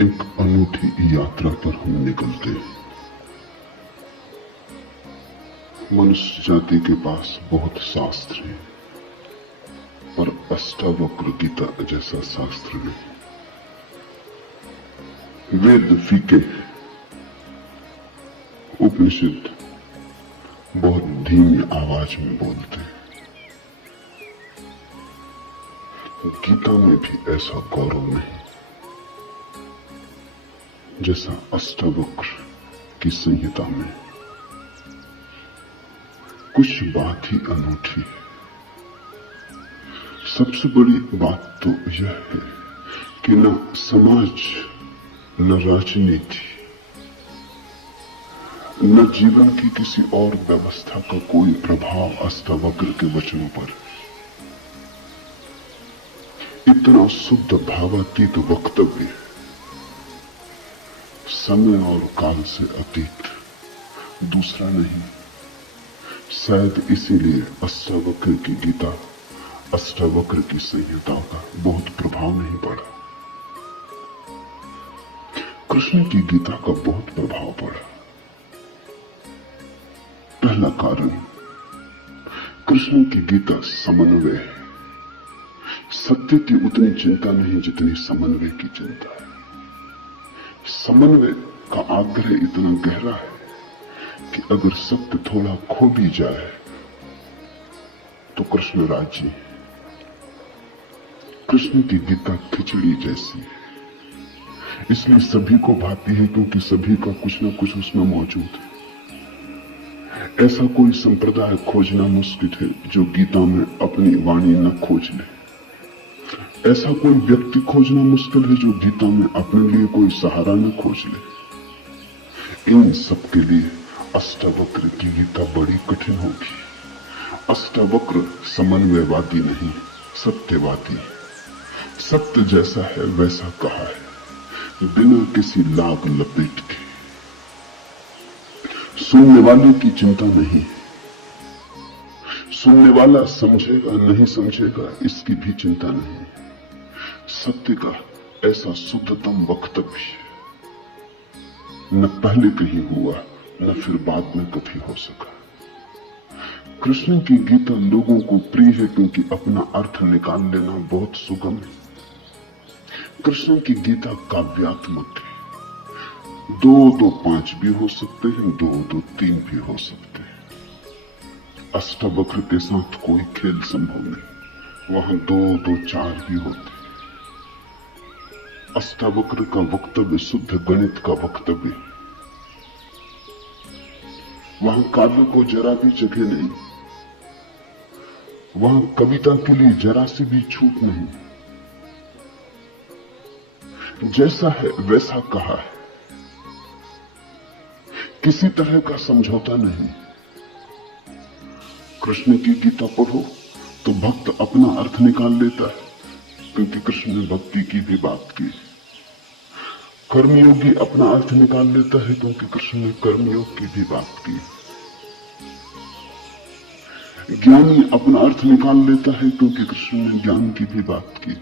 एक अनूठी यात्रा पर हम निकलते हैं। मनुष्य जाति के पास बहुत शास्त्र है, पर अष्टावक्र गीता जैसा शास्त्र नहीं। वेद फीके, उपनिषद बहुत धीमी आवाज में बोलते हैं। गीता में भी ऐसा गौरव नहीं जैसा अष्टावक्र की संहिता में। कुछ बात ही अनूठी है। सबसे बड़ी बात तो यह है कि न समाज, न राजनीति, न जीवन की किसी और व्यवस्था का कोई प्रभाव अष्टावक्र के वचनों पर। इतना शुद्ध भावातीत वक्तव्य, समय और काल से अतीत, दूसरा नहीं। शायद इसीलिए अष्टावक्र की गीता, अष्टावक्र की संहिताओं का बहुत प्रभाव नहीं पड़ा। कृष्ण की गीता का बहुत प्रभाव पड़ा। पहला कारण, कृष्ण की गीता समन्वय है। सत्य की उतनी चिंता नहीं जितनी समन्वय की चिंता है। समन्वय का आग्रह इतना गहरा है कि अगर सत्य थोड़ा खो भी जाए तो कृष्ण राजी है। कृष्ण की गीता खिचड़ी जैसी है, इसलिए सभी को भाती है क्योंकि सभी का कुछ न कुछ उसमें मौजूद है। ऐसा कोई संप्रदाय खोजना मुश्किल है जो गीता में अपनी वाणी न खोज ले। ऐसा कोई व्यक्ति खोजना मुश्किल है जो गीता में अपने लिए कोई सहारा न खोज ले। इन सब के लिए अष्टावक्र की गीता बड़ी कठिन होगी। अष्टावक्र समन्वयवादी नहीं, सत्यवादी। सत्य जैसा है वैसा कहा है, बिना किसी लाग लपेट के। सुनने वाले की चिंता नहीं, सुनने वाला समझेगा नहीं समझेगा इसकी भी चिंता नहीं। सत्य का ऐसा शुद्धतम वक्तव्य न पहले कहीं हुआ, न फिर बाद में कभी हो सका। कृष्ण की गीता लोगों को प्रिय है क्योंकि अपना अर्थ निकाल लेना बहुत सुगम है। कृष्ण की गीता काव्यात्मक है। 2-2-5 भी हो सकते हैं, 2-2-3 भी हो सकते हैं। अष्टावक्र के साथ कोई खेल संभव नहीं, वहां 2-2-4 भी होते। अष्टावक्र का वक्तव्य शुद्ध गणित का वक्तव्य। वहां काव्य को जरा भी जगह नहीं, वहां कविता के लिए जरा सी भी छूट नहीं। जैसा है वैसा कहा है, किसी तरह का समझौता नहीं। कृष्ण की गीता पढ़ो तो भक्त अपना अर्थ निकाल लेता है क्योंकि कृष्ण ने भक्ति की भी बात की। कर्मयोगी अपना अर्थ निकाल लेता है क्योंकि कृष्ण ने कर्मयोग की भी बात की। ज्ञानी अपना अर्थ निकाल लेता है क्योंकि कृष्ण ने ज्ञान की भी बात की।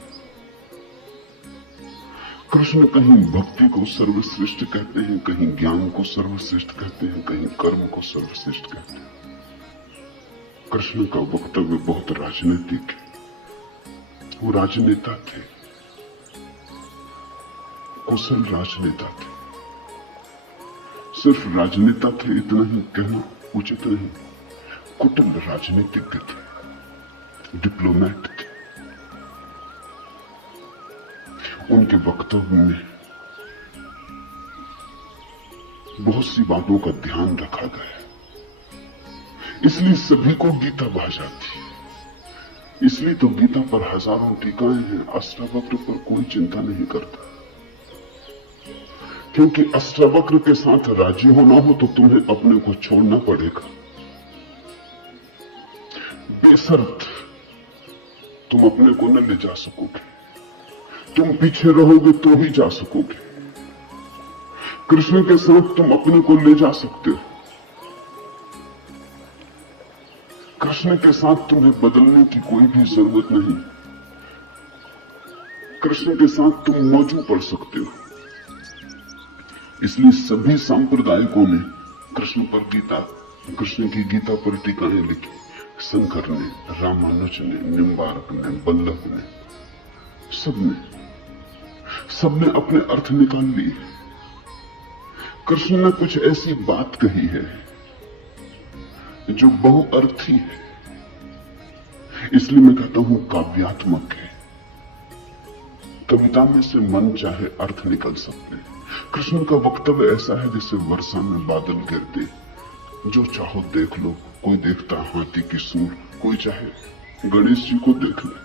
कृष्ण कहीं भक्ति को सर्वश्रेष्ठ कहते हैं, कहीं ज्ञान को सर्वश्रेष्ठ कहते हैं, कहीं कर्म को सर्वश्रेष्ठ कहते हैं। कृष्ण का वक्तव्य बहुत राजनीतिक है। वो राजनेता थे, कुशल राजनेता थे। सिर्फ राजनेता थे इतना ही कहना उचित नहीं, कुटिल राजनीतिज्ञ थे, डिप्लोमेट थे। उनके वक्तव्य में बहुत सी बातों का ध्यान रखा गया, इसलिए सभी को गीता भा जाती है। इसलिए तो गीता पर हजारों टीकाएं हैं, अष्टावक्र पर कोई चिंता नहीं करता। क्योंकि अष्टावक्र के साथ राजी होना हो तो तुम्हें अपने को छोड़ना पड़ेगा। बेशर्त तुम अपने को न ले जा सकोगे, तुम पीछे रहोगे तो ही जा सकोगे। कृष्ण के साथ तुम अपने को ले जा सकते हो। कृष्ण के साथ तुम्हें बदलने की कोई भी जरूरत नहीं। कृष्ण के साथ तुम मौजू पढ़ सकते हो। इसलिए सभी सांप्रदायिकों ने कृष्ण की गीता पर टीकाएं लिखी। शंकर ने, रामानुज ने, निम्बार्क ने, बल्लभ ने, सबने अपने अर्थ निकाल लिए। कृष्ण ने कुछ ऐसी बात कही है जो बहुअर्थी है, इसलिए मैं कहता हूं काव्यात्मक है। कविता में से मन चाहे अर्थ निकल सकते हैं। कृष्ण का वक्तव्य ऐसा है जैसे वर्षा में बादल गिरते, जो चाहो देख लो। कोई देखता हाथी की सूंड, कोई चाहे गणेश जी को देख ले।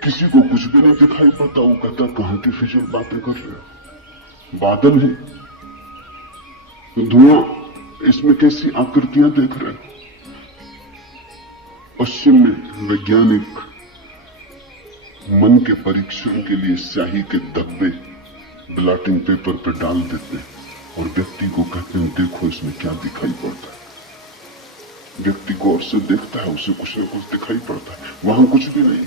किसी को कुछ भी नहीं दिखाई पड़ता, वो कहता कहां की फिजूल बातें कर रहे हो, बादल ही, धुआं, इसमें कैसी आकृतियां देख रहे हो। पश्चिम में वैज्ञानिक मन के परीक्षण के लिए स्याही के धब्बे ब्लॉटिंग पेपर पर डाल देते हैं और व्यक्ति को कहते हैं देखो इसमें क्या दिखाई पड़ता है। व्यक्ति गौर से देखता है, उसे कुछ न कुछ दिखाई पड़ता है। वहां कुछ भी नहीं,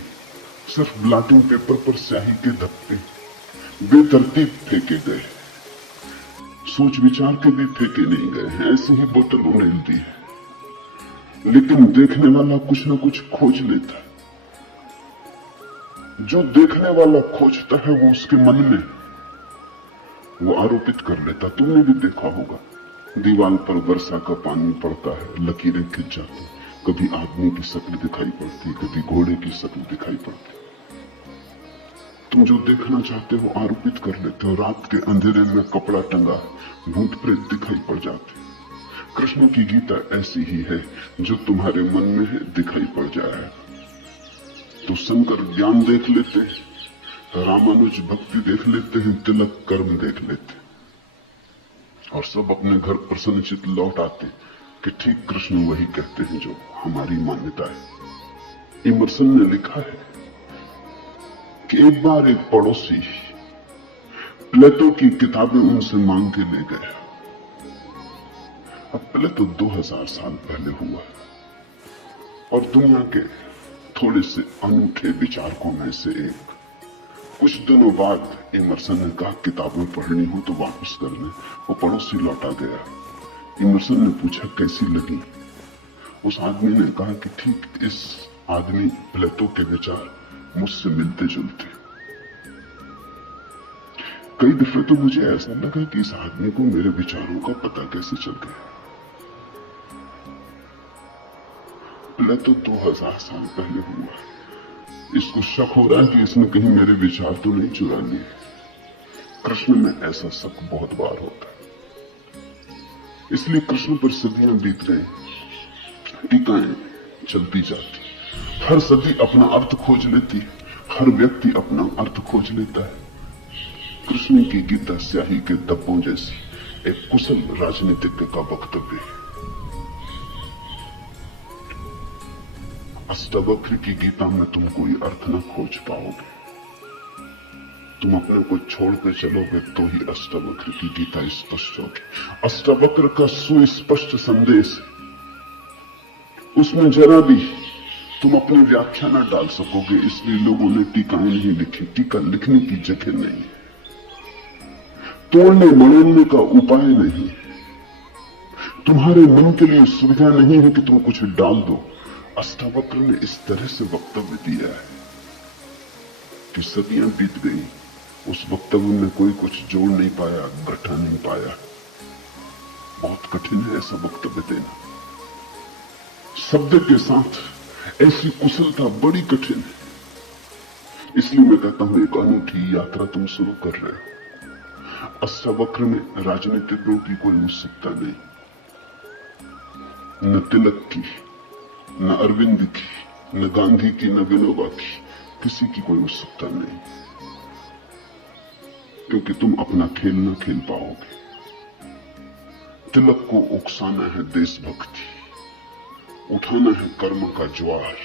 सिर्फ ब्लॉटिंग पेपर पर स्याही के धब्बे बेतरतीब फेंके गए, सोच विचार के भी फेंके नहीं गए हैं, ऐसे ही बोतल उड़ेल दी है। लेकिन देखने वाला कुछ न कुछ खोज लेता है। जो देखने वाला खोजता है वो उसके मन में वो आरोपित कर लेता। तुमने भी देखा होगा, दीवार पर वर्षा का पानी पड़ता है, लकीरें खिंच जाती, कभी आदमी की शक्ल दिखाई पड़ती, कभी घोड़े की शक्ल दिखाई पड़ती। तुम जो देखना चाहते हो आरोपित कर लेते हो। रात के अंधेरे में कपड़ा टंगा, भूत प्रेत दिखाई पड़ जाते। कृष्ण की गीता ऐसी ही है, जो तुम्हारे मन में है दिखाई पड़ जाए। तो शंकर ज्ञान देख लेते हैं, रामानुज भक्ति देख लेते हैं, तिलक कर्म देख लेते हैं, और सब अपने घर प्रसन्नचित लौट आते कि ठीक कृष्ण वही कहते हैं जो हमारी मान्यता है। इमर्सन ने लिखा है कि एक बार एक पड़ोसी प्लेटो की किताबें उनसे मांग के ले गया। अब प्लेटो 2000 साल पहले हुआ और दुनिया के थोड़े से अनूठे विचारकों में से एक। कुछ दिनों बाद इमर्सन ने कहा किताबें पढ़नी हो तो वापस कर लें। वो पड़ोसी लौटा गया। इमर्सन ने पूछा कैसी लगी। उस आदमी ने कहा कि ठीक इस आदमी प्लेटो के विचार मुझसे मिलते जुलते। कई दफे तो मुझे ऐसा लगा कि इस आदमी को मेरे विचारों का पता कैसे चल गया। प्लेटो 2000 साल पहले हुआ। इसको शक हो रहा है कि इसने कहीं मेरे विचार तो नहीं चुरा लिए। कृष्ण में ऐसा शक बहुत बार होता है। इसलिए कृष्ण पर सदियां बीत गई, टीकाएं चलती जाती। हर सदी अपना अर्थ खोज लेती, हर व्यक्ति अपना अर्थ खोज लेता है। कृष्ण की गीता स्याही के धब्बों जैसी एक कुशल राजनीतिज्ञ का वक्तव्य है। अष्टवक्र की गीता में तुम कोई अर्थ न खोज पाओगे। तुम अपने को छोड़ कर चलोगे तो ही अष्टवक्र की गीता स्पष्ट होगी। अष्टवक्र का सुस्पष्ट संदेश है, उसमें जरा भी तुम अपनी व्याख्या न डाल सकोगे। इसलिए लोगों ने टीकाएं नहीं लिखी। टीका लिखने की जगह नहीं, तोड़ने मरोड़ने का उपाय नहीं, तुम्हारे मन के लिए सुविधा नहीं है कि तुम कुछ डाल दो। अष्टावक्र ने इस तरह से वक्तव्य दिया है कि सदियां बीत गई, उस वक्तव्य में कोई कुछ जोड़ नहीं पाया, घटा नहीं पाया। बहुत कठिन है ऐसा वक्तव्य देना। शब्द के साथ ऐसी कुशलता बड़ी कठिन है। इसलिए मैं कहता हूं एक अनूठी यात्रा तुम शुरू कर रहे हो। अष्टावक्र में राजनीतिज्ञों की कोई उत्सुकता नहीं, न तिलक की, न अरविंद की, न गांधी की, न विनोबा की, किसी की कोई उत्सुकता नहीं, क्योंकि तुम अपना खेल न खेल पाओगे। तिलक को उकसाना है देशभक्ति, उठाना है कर्म का ज्वार।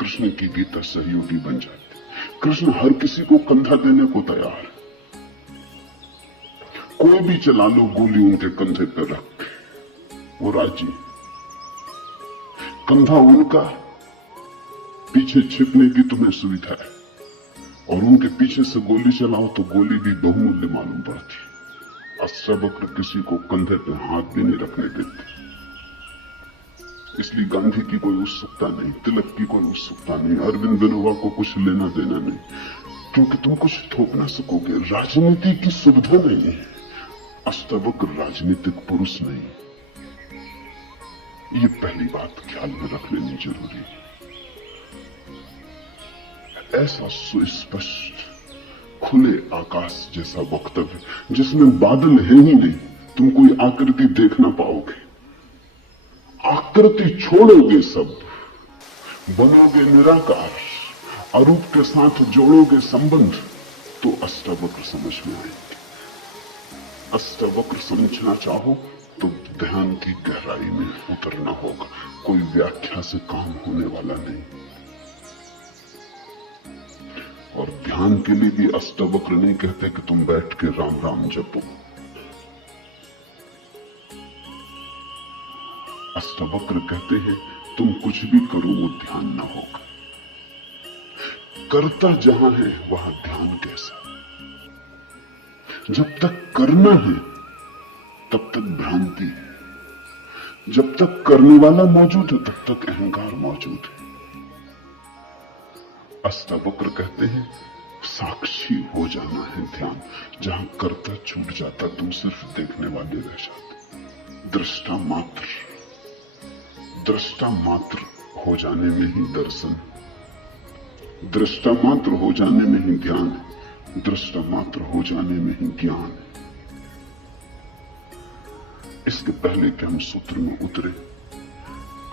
कृष्ण की गीता सहयोगी बन जाती। कृष्ण हर किसी को कंधा देने को तैयार है। कोई भी चला लो गोली उनके कंधे पर रख, वो राजी। कंधा उनका, पीछे छिपने की तुम्हें सुविधा है। और उनके पीछे से गोली चलाओ तो गोली भी बहुमूल्य मालूम पड़ती। अष्टावक्र किसी को कंधे पे हाथ भी नहीं रखने देते। इसलिए गांधी की कोई उत्सुकता नहीं, तिलक की कोई उत्सुकता नहीं, अरविंद विनोबा को कुछ लेना देना नहीं, क्योंकि तुम कुछ थोप ना सकोगे। राजनीति की सुविधा नहीं है। अष्टावक्र राजनीतिक पुरुष नहीं। ये पहली बात ख्याल में रख लेनी जरूरी है। ऐसा सुस्पष्ट खुले आकाश जैसा वक्तव्य जिसमें बादल है ही नहीं, तुम कोई आकृति देख ना पाओगे। आकृति छोड़ोगे सब, बनोगे निराकार, अरूप के साथ जोड़ोगे संबंध, तो अष्टावक्र समझ में आएंगे। अष्टावक्र समझना चाहो तो ध्यान की गहराई में उतरना होगा। कोई व्याख्या से काम होने वाला नहीं। और ध्यान के लिए भी अष्टावक्र नहीं कहते कि तुम बैठ के राम राम जपो। अष्टावक्र कहते हैं तुम कुछ भी करो वो ध्यान ना होगा। करता जहां है वहां ध्यान कैसा। जब तक करना है तब तक भ्रांति है। जब तक करने वाला मौजूद है तब तक अहंकार मौजूद है। अष्टावक्र कहते हैं साक्षी हो जाना है ध्यान। जहां करता छूट जाता तुम सिर्फ देखने वाले रह जाते। दृष्टा मात्र हो जाने में ही दर्शन, दृष्टा मात्र हो जाने में ही ध्यान, दृष्टा मात्र हो जाने में ही ज्ञान। इसके पहले कि हम सूत्र में उतरे,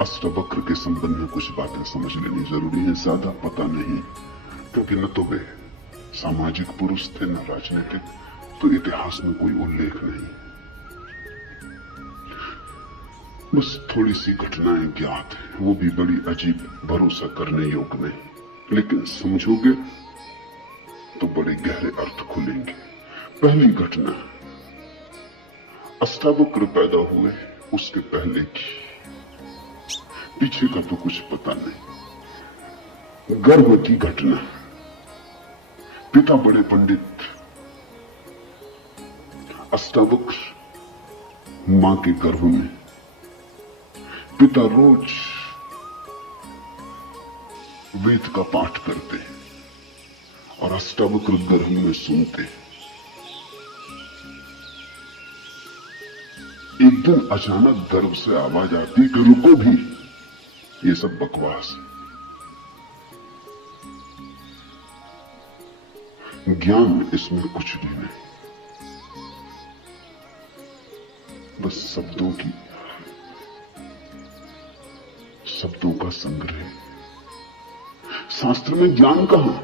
अष्टावक्र के संबंध में कुछ बातें समझ लेनी जरूरी है। ज्यादा पता नहीं, क्योंकि न तो वे सामाजिक पुरुष थे न राजनीतिक, तो इतिहास में कोई उल्लेख नहीं। बस थोड़ी सी घटनाएं ज्ञात है, वो भी बड़ी अजीब, भरोसा करने योग्य नहीं, लेकिन समझोगे तो बड़े गहरे अर्थ खुलेंगे। पहली घटना, अष्टावक्र पैदा हुए उसके पहले की, पीछे का तो कुछ पता नहीं। गर्भ की घटना, पिता बड़े पंडित, अष्टावक्र मां के गर्भ में। पिता रोज वेद का पाठ करते और अष्टावक्र गर्भ में सुनते। एक दिन अचानक गर्भ से आवाज आती कि रुको भी, ये सब बकवास है, ज्ञान इसमें कुछ भी नहीं, बस शब्दों का संग्रह। शास्त्र में ज्ञान कहां?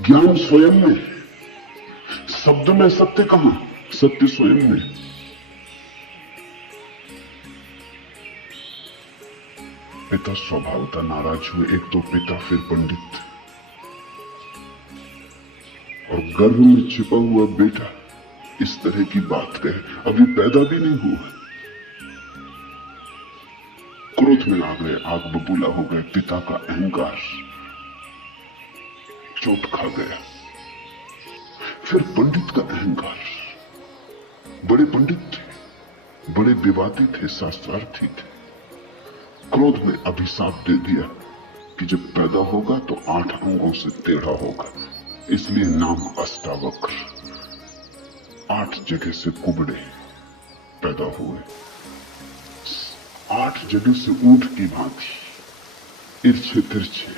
ज्ञान स्वयं में। शब्द में सत्य कहां? सत्य स्वयं में। पिता स्वभावतः नाराज हुए। एक तो पिता, फिर पंडित, और गर्भ में छिपा हुआ बेटा इस तरह की बात कहे, अभी पैदा भी नहीं हुआ। क्रोध में आ गए, आग बबूला हो गए। पिता का अहंकार चोट खा गया। फिर पंडित का अहंकार, बड़े पंडित थे, बड़े विवादी थे, शास्त्रार्थी थे। क्रोध में अभिशाप दे दिया कि जब पैदा होगा तो 8 अंगों से टेढ़ा होगा, इसलिए नाम अष्टावक्र। 8 जगह से कुबड़े पैदा हुए, 8 जगह से ऊंट की भांति इर्छे तिरछे।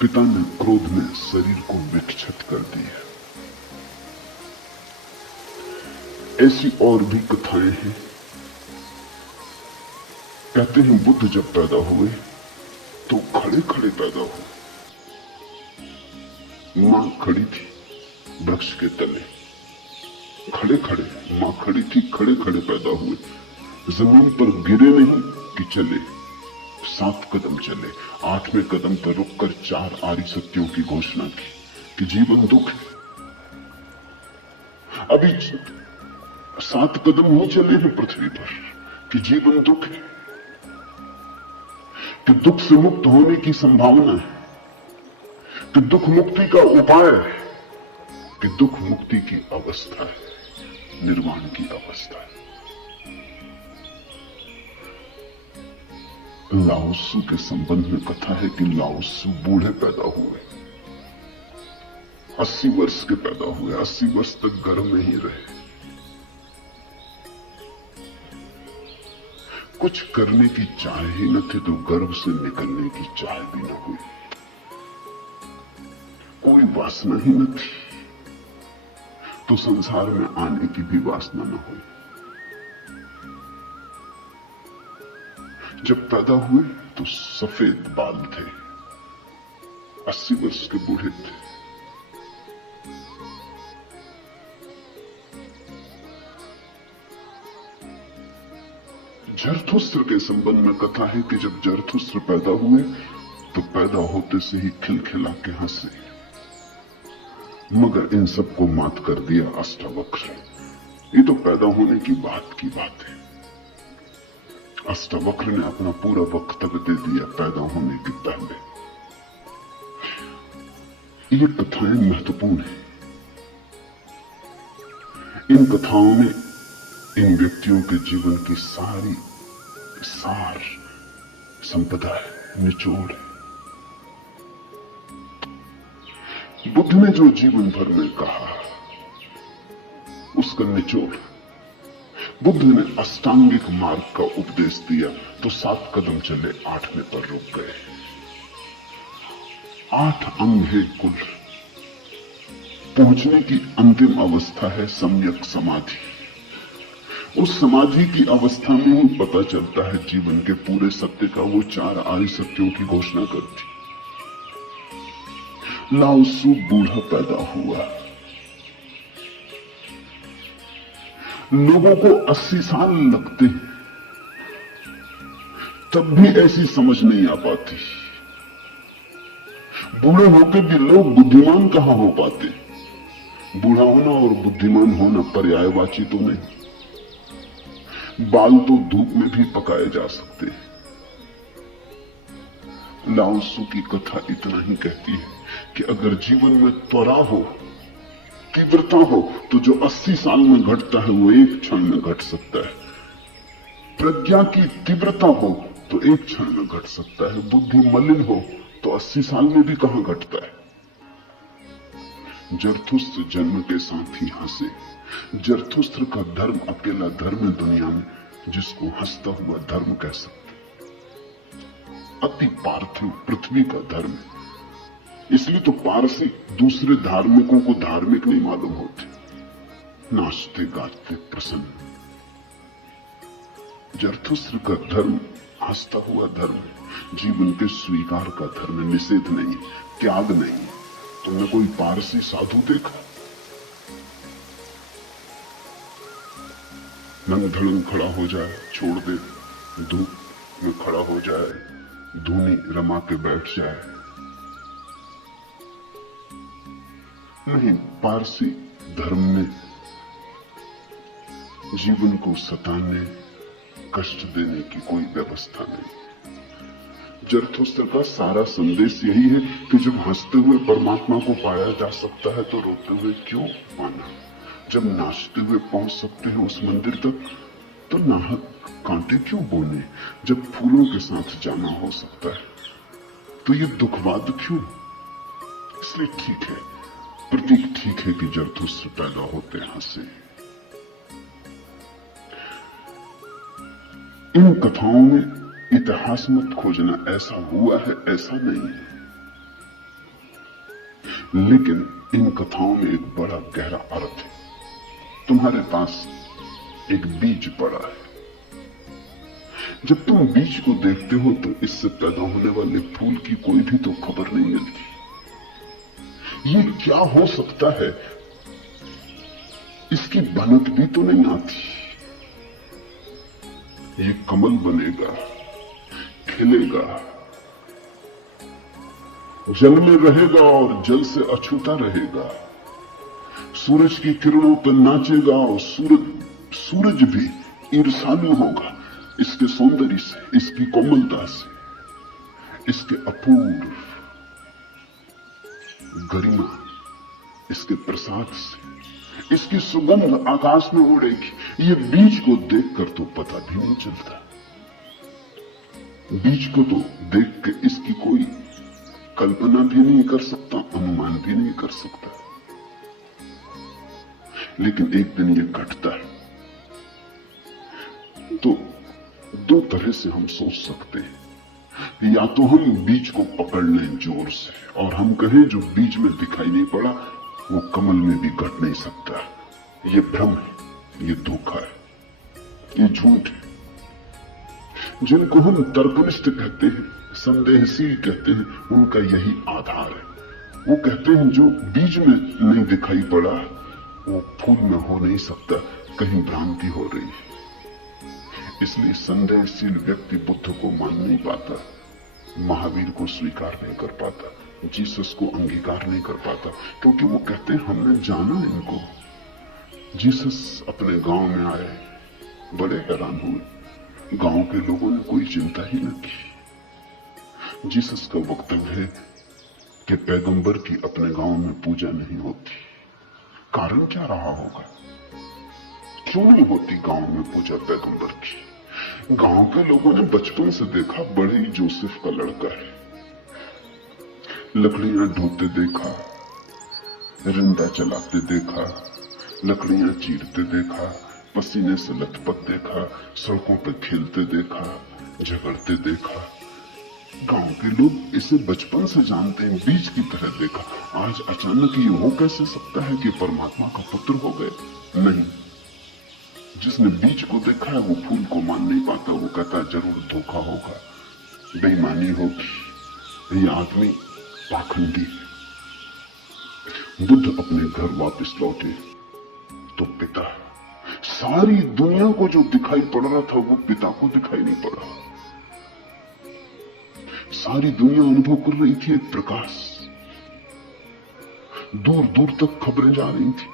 पिता ने क्रोध में शरीर को विक्षत कर दिया। ऐसी और भी कथाएं हैं। कहते हैं बुद्ध जब पैदा हुए तो खड़े खड़े पैदा हुए। मां खड़ी थी वृक्ष के तले, खड़े खड़े मां खड़ी थी, खड़े खड़े पैदा हुए। जमीन पर गिरे नहीं कि चले, 7 कदम चले। 8वें कदम पर रुककर 4 आर्य सत्यों की घोषणा की कि जीवन दुख है। अभी 7 कदम ही चले हैं पृथ्वी पर कि जीवन दुख है। कि दुख से मुक्त होने की संभावना है, कि दुख मुक्ति का उपाय है, कि दुख मुक्ति की अवस्था है, निर्वाण की अवस्था है। लाओत्सु के संबंध में कथा है कि लाओत्सु बूढ़े पैदा हुए, 80 वर्ष के पैदा हुए, 80 वर्ष तक गर्भ में ही रहे। कुछ करने की चाह ही न थी तो गर्भ से निकलने की चाह भी न हुई, कोई वासना ही न थी तो संसार में आने की भी वासना न हुई। जब पैदा हुए तो सफेद बाल थे, 80 वर्ष के बूढ़े थे। जरथुस्त्र के संबंध में कथा है कि जब जरथुस्त्र पैदा हुए तो पैदा होते से ही खिलखिला के हंसे, मगर इन सबको मात कर दिया अष्टावक्र। ये तो पैदा होने की बात है। अष्टावक्र ने अपना पूरा वक्तव्य दे दिया पैदा होने के पहले। ये कथाएं महत्वपूर्ण हैं। इन कथाओं में इन व्यक्तियों के जीवन की सारी सार संपदा है, निचोड़ है। बुद्ध ने जो जीवन भर में कहा उसका निचोड़। बुद्ध ने अष्टांगिक मार्ग का उपदेश दिया तो 7 कदम चले, 8वें पर रुक गए। 8 अंग है कुल। पहुंचने की अंतिम अवस्था है सम्यक समाधि। उस समाधि की अवस्था में ही पता चलता है जीवन के पूरे सत्य का। वो 4 आर्य सत्यों की घोषणा करती। लाओत्सु बूढ़ा पैदा हुआ। लोगों को 80 साल लगते तब भी ऐसी समझ नहीं आ पाती। बूढ़े होकर भी लोग बुद्धिमान कहां हो पाते। बूढ़ा होना और बुद्धिमान होना पर्यायवाची तो नहीं। बाल तो धूप में भी पकाए जा सकते हैं। लाओत्सु की कथा इतना ही कहती है कि अगर जीवन में त्वरा हो, तीव्रता हो, तो जो 80 साल में घटता है वो 1 क्षण में घट सकता है। प्रज्ञा की तीव्रता हो तो 1 क्षण में घट सकता है। बुद्धि मलिन हो तो 80 साल में भी कहां घटता है। जरथुस्त्र जन्म के साथ ही हंसे। जरथुस्त्र का धर्म अकेला धर्म है दुनिया में जिसको हंसता हुआ धर्म कह सकते। अति पार्थिव पृथ्वी का धर्म है। इसलिए तो पारसी दूसरे धार्मिकों को धार्मिक नहीं मालूम होते। नाचते गाते प्रसन्न। जरथुस्त्र का धर्म हंसता हुआ धर्म है, जीवन के स्वीकार का धर्म है, निषेध नहीं, त्याग नहीं। तुमने कोई पारसी साधु देखा? नंग धड़ंग खड़ा हो जाए, छोड़ दे, धूप में खड़ा हो जाए, धूनी रमा के बैठ जाए। नहीं, पारसी धर्म में जीवन को सताने, कष्ट देने की कोई व्यवस्था नहीं। जरथुस्त्र का सारा संदेश यही है कि जब हंसते हुए परमात्मा को पाया जा सकता है तो रोते हुए क्यों पाना। जब नाचते हुए पहुंच सकते हैं उस मंदिर तक तो नाहक कांटे क्यों बोने। जब फूलों के साथ जाना हो सकता है तो ये दुखवाद क्यों। इसलिए ठीक है, प्रतीक ठीक है कि जरथुस्त्र पैदा होते हंसे। इन कथाओं में इतिहास मत खोजना, ऐसा हुआ है ऐसा नहीं है। लेकिन इन कथाओं में एक बड़ा गहरा अर्थ है। तुम्हारे पास एक बीज पड़ा है। जब तुम बीज को देखते हो तो इससे पैदा होने वाले फूल की कोई भी तो खबर नहीं मिलती। ये क्या हो सकता है, इसकी भनक भी तो नहीं आती। ये कमल बनेगा, खिलेगा, जल में रहेगा और जल से अछूता रहेगा, सूरज की किरणों पर नाचेगा और सूरज भी ईर्ष्यालु होगा इसके सौंदर्य से, इसकी कोमलता से। इसके अपूर्व गरिमा, इसके प्रसाद से इसकी सुगंध आकाश में उड़ेगी। ये बीज को देखकर तो पता भी नहीं चलता, बीज को तो देख के इसकी कोई कल्पना भी नहीं कर सकता, अनुमान भी नहीं कर सकता। लेकिन एक दिन ये घटता है तो दो तरह से हम सोच सकते हैं। या तो हम बीज को पकड़ लें जोर से और हम कहें जो बीज में दिखाई नहीं पड़ा वो कमल में भी घट नहीं सकता। ये भ्रम है, ये धोखा है, ये झूठ है। जिनको हम तर्कनिष्ठ कहते हैं, संदेहशील कहते हैं, उनका यही आधार है। वो कहते हैं जो बीज में नहीं दिखाई पड़ा वो फूल में हो नहीं सकता, कहीं भ्रांति हो रही है। इसलिए संदेहशील व्यक्ति बुद्ध को मान नहीं पाता, महावीर को स्वीकार नहीं कर पाता, जीसस को अंगीकार नहीं कर पाता, क्योंकि वो कहते हैं हमने जाना इनको। जीसस अपने गांव में आए, बड़े हैरान हुए, गांव के लोगों ने कोई चिंता ही न की। जीसस का वक्तव्य है कि पैगंबर की अपने गांव में पूजा नहीं होती। कारण क्या रहा होगा, क्यों नहीं होती गांव में पूजा पैगंबर की? गांव के लोगों ने बचपन से देखा बड़े ही जोसेफ का लड़का है, लकड़ियां ढोते देखा, रिंदा चलाते देखा, लकड़ियां चीरते देखा, पसीने से लथपथ देखा, सड़कों पर खेलते देखा, झगड़ते देखा। गांव के लोग इसे बचपन से जानते हैं, बीज की तरह देखा। आज अचानक ये हो कैसे सकता है कि परमात्मा का पुत्र हो गए? नहीं, जिसने बीज को देखा है वो फूल को मान नहीं पाता। वो कहता है जरूर धोखा होगा, बेईमानी होगी, ये आदमी पाखंडी है। बुद्ध अपने घर वापस लौटे तो पिता, सारी दुनिया को जो दिखाई पड़ रहा था वो पिता को दिखाई नहीं पड़ा। सारी दुनिया अनुभव कर रही थी एक प्रकाश, दूर दूर तक खबरें जा रही थी,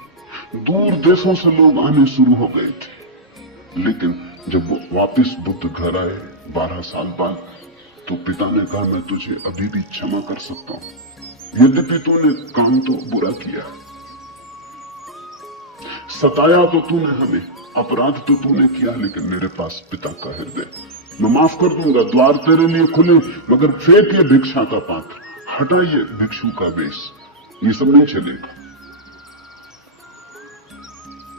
दूर देशों से लोग आने शुरू हो गए थे। लेकिन जब वो वापस बुद्ध घर आए 12 साल बाद, तो पिता ने कहा मैं तुझे अभी भी क्षमा कर सकता हूं, यद्यपि तूने काम तो बुरा किया, सताया तो तूने हमें, अपराध तो तूने किया, लेकिन मेरे पास पिता का हृदय, मैं माफ कर दूंगा, द्वार तेरे लिए खुले, मगर फेंकिए भिक्षा का पात्र, हटाइए भिक्षु का वेश, ये सब नहीं चलेगा।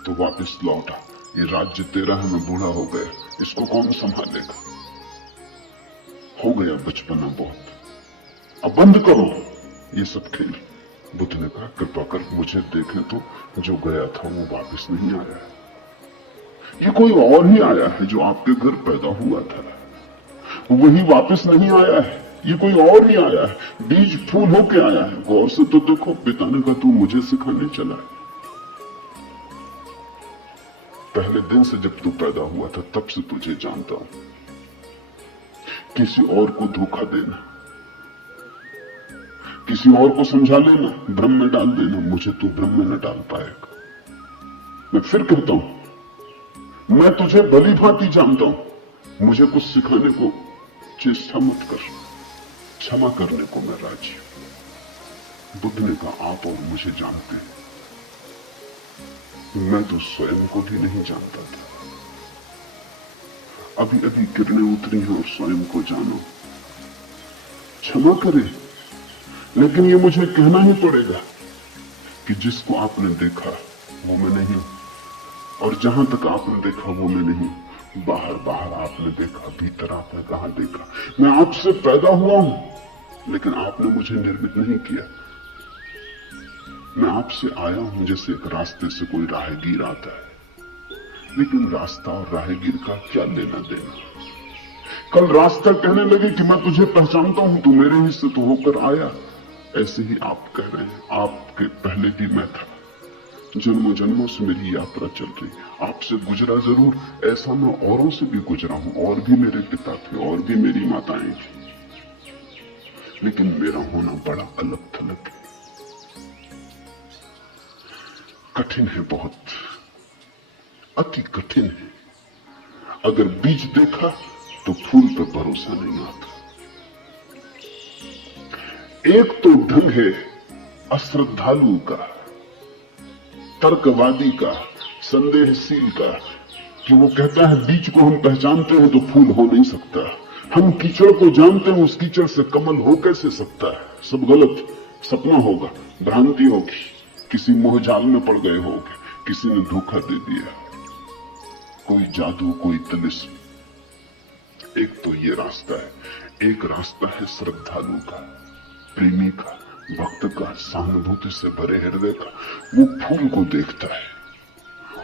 तो वापस लौटा, ये राज्य तेरा है, मैं बूढ़ा हो गया, इसको कौन संभालेगा? हो गया बचपना बहुत, अब बंद करो ये सब खेल। बुद्ध ने कहा कृपा कर मुझे देखें तो जो गया था वो वापस नहीं आया है, ये कोई और ही आया है जो आपके घर पैदा हुआ था, वही वापस नहीं आया है, ये कोई और ही आया है, बीज फूल होके आया है। गौर से तो देखो। पिता ने कहा तू मुझे सिखाने चला है, पहले दिन से जब तू पैदा हुआ था तब से तुझे जानता हूं। किसी और को धोखा देना, किसी और को समझा लेना, भ्रम में डाल देना, मुझे तू भ्रम में न डाल पाएगा। मैं फिर कहता हूं, मैं तुझे भली भांति जानता हूं, मुझे कुछ सिखाने को चेष्टा मत कर, क्षमा करने को मैं राजी हूं। बुद्ध ने कहा आप और मुझे जानते हैं, मैं तो स्वयं को भी नहीं जानता था, अभी अभी किरणें उतरी हैं और स्वयं को जानो। क्षमा करें, लेकिन ये मुझे कहना ही पड़ेगा कि जिसको आपने देखा वो मैं नहीं हूं, और जहां तक आपने देखा वो मैं नहीं हूं। बाहर बाहर आपने देखा, भीतर आपने कहां देखा? मैं आपसे पैदा हुआ हूं, लेकिन आपने मुझे निर्मित नहीं किया। मैं आपसे आया हूं जैसे एक रास्ते से कोई राहगीर आता है, लेकिन रास्ता और राहगीर का क्या लेना देना? कल रास्ता कहने लगे कि मैं तुझे पहचानता हूं, तू मेरे ही से तो होकर आया, ऐसे ही आप कह रहे हैं आपके पहले भी मैं था, जन्मों जन्मों से मेरी यात्रा चल रही, आपसे गुजरा जरूर, ऐसा मैं औरों से भी गुजरा हूं, और भी मेरे पिता थे, और भी मेरी माताएं थी, लेकिन मेरा होना बड़ा अलग थलग है, कठिन है, बहुत अति कठिन है। अगर बीज देखा तो फूल पर भरोसा नहीं आता, एक तो ढंग है अश्रद्धालु का, तर्कवादी का, संदेहशील का, कि वो कहता है बीज को हम पहचानते हैं तो फूल हो नहीं सकता, हम कीचड़ को जानते हैं उस कीचड़ से कमल हो कैसे सकता है, सब गलत, सपना होगा, भ्रांति होगी, किसी मोहजाल में पड़ गए होगे, किसी ने धोखा दे दिया, कोई जादू, कोई तिलिस्म। एक तो ये रास्ता है, एक रास्ता है श्रद्धालु का, प्रेमी का, भक्त का, सहानुभूति से भरे हृदय का। वो फूल को देखता है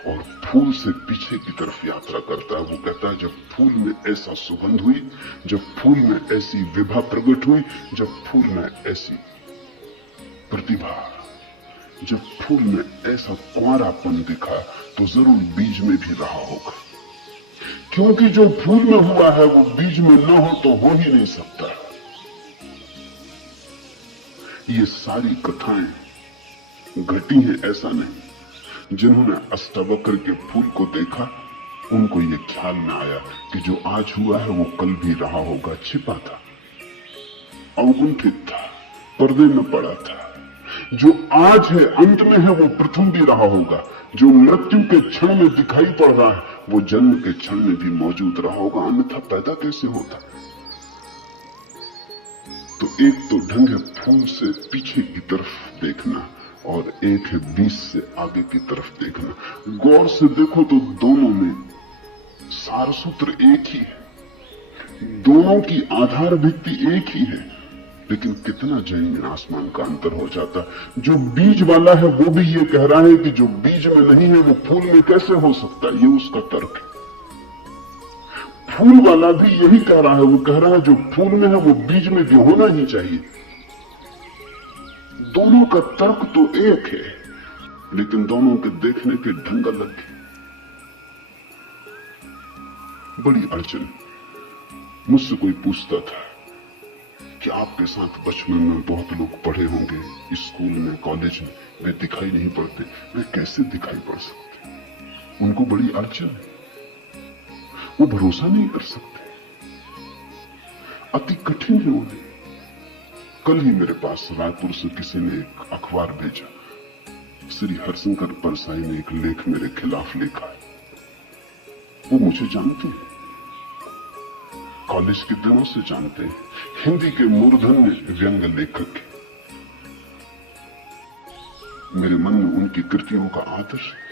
और फूल से पीछे की तरफ यात्रा करता है। वो कहता है जब फूल में ऐसा सुगंध हुई, जब फूल में ऐसी विभा प्रकट हुई, जब फूल में ऐसी प्रतिभा, जब फूल में ऐसा कुंवारापन दिखा, तो जरूर बीज में भी रहा होगा, क्योंकि जो फूल में हुआ है वो बीज में न हो तो हो ही नहीं सकता। ये सारी कथाएं घटी हैं ऐसा नहीं। जिन्होंने अष्टावक्र के फूल को देखा उनको ये ख्याल न आया कि जो आज हुआ है वो कल भी रहा होगा, छिपा था, अवगुंठित था, पर्दे में पड़ा था। जो आज है अंत में है वो प्रथम भी रहा होगा, जो मृत्यु के क्षण में दिखाई पड़ रहा है वो जन्म के क्षण में भी मौजूद रहा होगा, अन्यथा पैदा कैसे होता। तो एक तो ढंग है फूल से पीछे की तरफ देखना और एक है बीज से आगे की तरफ देखना। गौर से देखो तो दोनों में सार सूत्र एक ही है, दोनों की आधार भित्ति एक ही है, लेकिन कितना जमीन आसमान का अंतर हो जाता। जो बीज वाला है वो भी ये कह रहा है कि जो बीज में नहीं है वो फूल में कैसे हो सकता है, ये उसका तर्क है। फूल वाला भी यही कह रहा है, वो कह रहा है जो फूल में है वो बीज में भी होना ही चाहिए। दोनों का तर्क तो एक है, लेकिन दोनों के देखने के ढंग अलग है। बड़ी अड़चन। मुझसे कोई पूछता था कि आपके साथ बचपन में बहुत लोग पढ़े होंगे, स्कूल में, कॉलेज में, वे दिखाई नहीं पड़ते, वे कैसे दिखाई पड़ सकते? उनको बड़ी अड़चन है, वो भरोसा नहीं कर सकते, अति कठिन है उन्हें। कल ही मेरे पास रायपुर से किसी ने एक अखबार भेजा, श्री हरिशंकर परसाई ने एक लेख मेरे खिलाफ लिखा है। वो मुझे जानते हैं, कॉलेज के दिनों से जानते हैं, हिंदी के मूर्धन्य व्यंग्य लेखक है। मेरे मन में उनकी कृतियों का आदर है।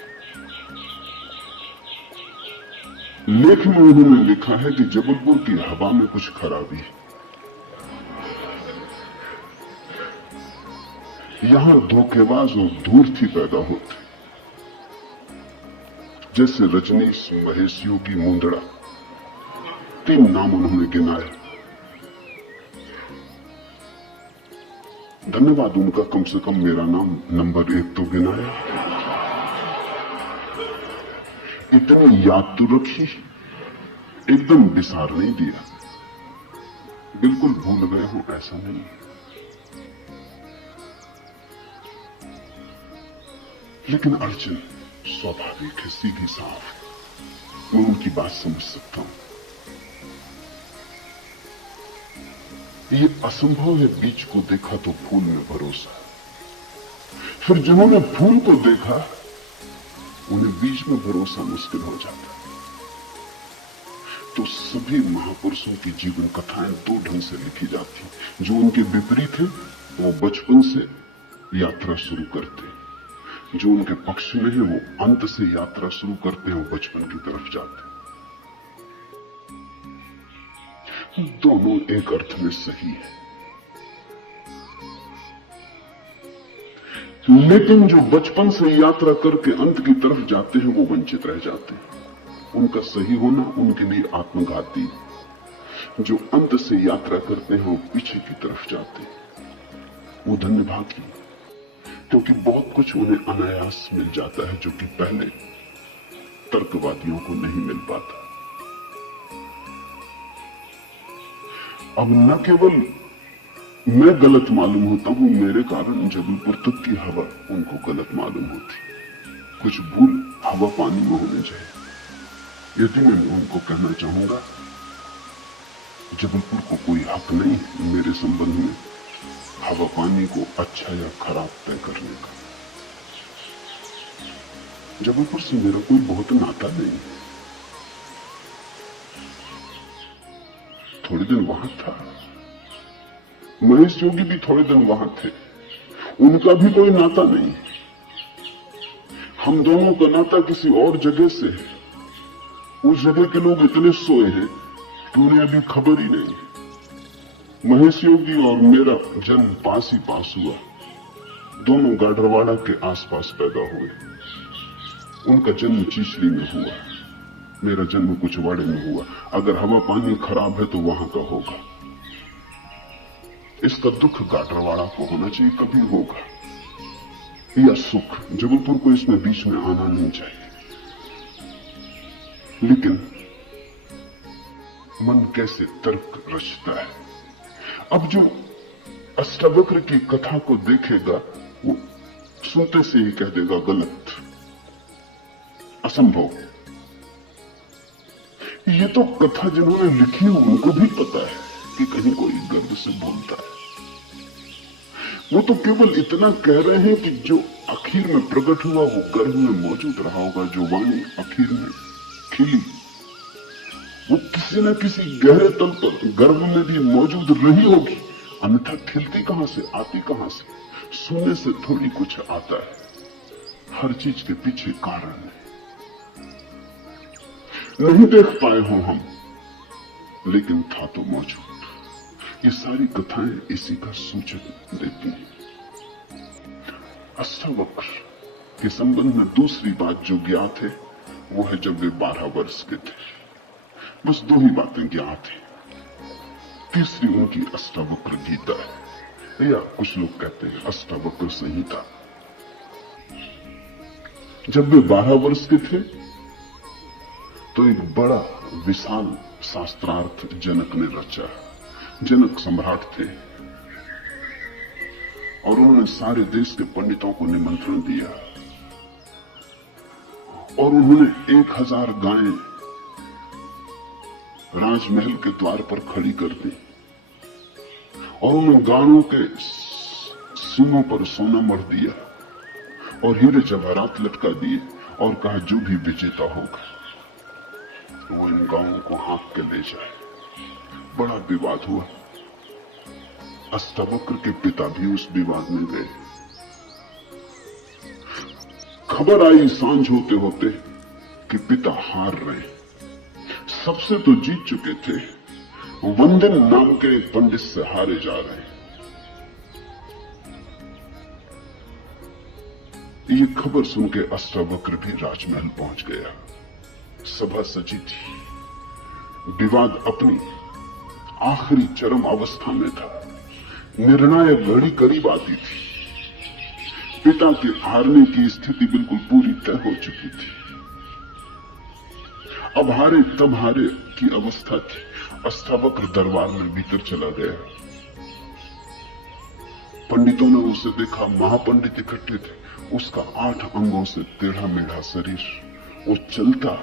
लेख में उन्होंने लिखा है कि जबलपुर की हवा में कुछ खराबी है, यहां धोखेबाज और धूर्त ही पैदा होते, जैसे रजनीश, महेश योगी, मुंदड़ा, 3 नाम उन्होंने गिनाए। धन्यवाद उनका, कम से कम मेरा नाम नंबर 1 तो गिनाया। इतनी याद तो रखी, एकदम विसार नहीं दिया, बिल्कुल भूल गए हो ऐसा नहीं। लेकिन अड़चन स्वाभाविक है, सीधी साफ, मैं उनकी बात समझ सकता हूं। ये असंभव है बीज को देखा तो फूल में भरोसा। फिर जिन्होंने फूल को देखा उन्हें बीज में भरोसा मुश्किल हो जाता। तो सभी महापुरुषों की जीवन कथाएं 2 ढंग से लिखी जाती। जो उनके विपरीत है वो बचपन से यात्रा शुरू करते, जो उनके पक्ष में है वो अंत से यात्रा शुरू करते हैं, वो बचपन की तरफ जाते। दोनों एक अर्थ में सही है, लेकिन जो बचपन से यात्रा करके अंत की तरफ जाते हैं वो वंचित रह जाते हैं। उनका सही होना उनके लिए आत्मघाती। जो अंत से यात्रा करते हैं वो पीछे की तरफ जाते हैं, वो धन्यभागी, क्योंकि बहुत कुछ उन्हें अनायास मिल जाता है जो कि पहले तर्कवादियों को नहीं मिल पाता। अब न केवल मैं गलत मालूम होता हूं, मेरे कारण जबलपुर तक की हवा उनको गलत मालूम होती। कुछ भूल हवा पानी में होनी चाहिए। यदि मैं उनको कहना चाहूंगा जबलपुर को कोई हक नहीं मेरे संबंध में, हवा पानी को अच्छा या खराब तय करने का। जबलपुर से मेरा कोई बहुत नाता नहीं, थोड़े दिन वहां था। महेश योगी भी थोड़े दिन वहां थे, उनका भी कोई नाता नहीं। हम दोनों का नाता किसी और जगह से है। उस जगह के लोग इतने सोए हैं कि उन्हें अभी खबर ही नहीं। महेश योगी और मेरा जन्म पास ही पास हुआ, दोनों गाडरवाड़ा के आसपास पैदा हुए। उनका जन्म चीचली में हुआ, मेरा जन्म कुचवाड़े में हुआ। अगर हवा पानी खराब है तो वहां का होगा। इसका दुख गाडरवाड़ा को होना चाहिए, कभी होगा, या सुख जबलपुर को इसमें बीच में आना नहीं चाहिए। लेकिन मन कैसे तर्क रचता है। अब जो अष्टावक्र की कथा को देखेगा वो सुनते से ही कह देगा गलत, असंभव। ये तो कथा जिन्होंने लिखी है उनको भी पता है कि कहीं कोई गर्व से बोलता है। वो तो केवल इतना कह रहे हैं कि जो आखिर में प्रकट हुआ वो गर्भ में मौजूद रहा होगा। जो वाणी आखिर में खिली वो किसी न किसी गहरे तल पर गर्भ में भी मौजूद रही होगी, अन्यथा खिलती कहां से, आती कहां से? सुनने से थोड़ी कुछ आता है, हर चीज के पीछे कारण है। नहीं देख पाए हो हम, लेकिन था तो मौजूद। ये सारी कथाएं इसी का सूचक देती हैं। अष्टावक्र के संबंध में दूसरी बात जो ज्ञात है वो है जब वे 12 वर्ष के थे। बस दो ही बातें ज्ञात हैं। तीसरी उनकी अष्टावक्र गीता है, या कुछ लोग कहते हैं अष्टावक्र संहिता। जब वे 12 वर्ष के थे तो एक बड़ा विशाल शास्त्रार्थ जनक ने रचा। जनक सम्राट थे और उन्होंने सारे देश के पंडितों को निमंत्रण दिया और उन्होंने 1000 गायें राजमहल के द्वार पर खड़ी कर दी और उन्होंने गायों के सींगों पर सोना मढ़ दिया और हीरे जवाहरात लटका दिए और कहा जो भी विजेता होगा वो इन गायों को हाँक के ले जाए। बड़ा विवाद हुआ। अष्टावक्र के पिता भी उस विवाद में गए। खबर आई सांझ होते होते कि पिता हार रहे। सबसे तो जीत चुके थे, वंदन नाम के एक पंडित से हारे जा रहे। ये खबर सुन के अष्टावक्र भी राजमहल पहुंच गया। सभा सजी थी, विवाद अपनी आखिरी चरम अवस्था में था, निर्णायक घड़ी करीब आती थी। पिता के हारने की स्थिति बिल्कुल पूरी तय हो चुकी थी। अब हारे तब हारे की अवस्था थी। अष्टावक्र दरबार में भीतर चला गया। पंडितों ने उसे देखा, महापंडित इकट्ठे थे। उसका 8 अंगों से टेढ़ा मेढ़ा शरीर, वो चलता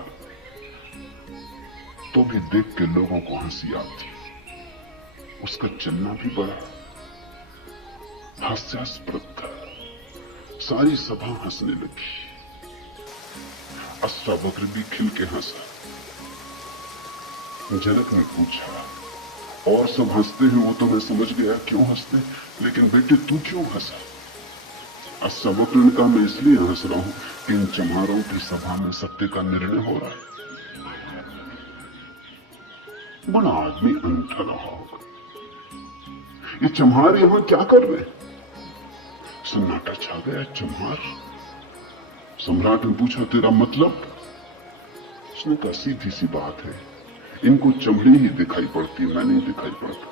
तो भी देख के लोगों को हंसी आती। उसका चलना भी बड़ा हास्यास्पद था। सारी सभा हंसने लगी। अष्टावक्र भी खिल के हंसा। जनक ने पूछा, और सब हंसते हैं वो तो मैं समझ गया क्यों हंसते, लेकिन बेटे तू क्यों हंसा? अष्टावक्र ने कहा, मैं इसलिए हंस रहा हूं कि इन चम्हारों की सभा में सत्य का निर्णय हो रहा है। बड़ा आदमी अंधा रहा होगा। ये चम्हार यहां क्या कर रहे? सन्नाटा छा गया। चम्हार? सम्राट ने पूछा, तेरा मतलब? उसने कहा, सीधी सी बात है, इनको चमड़ी ही दिखाई पड़ती, मैं नहीं दिखाई पड़ता।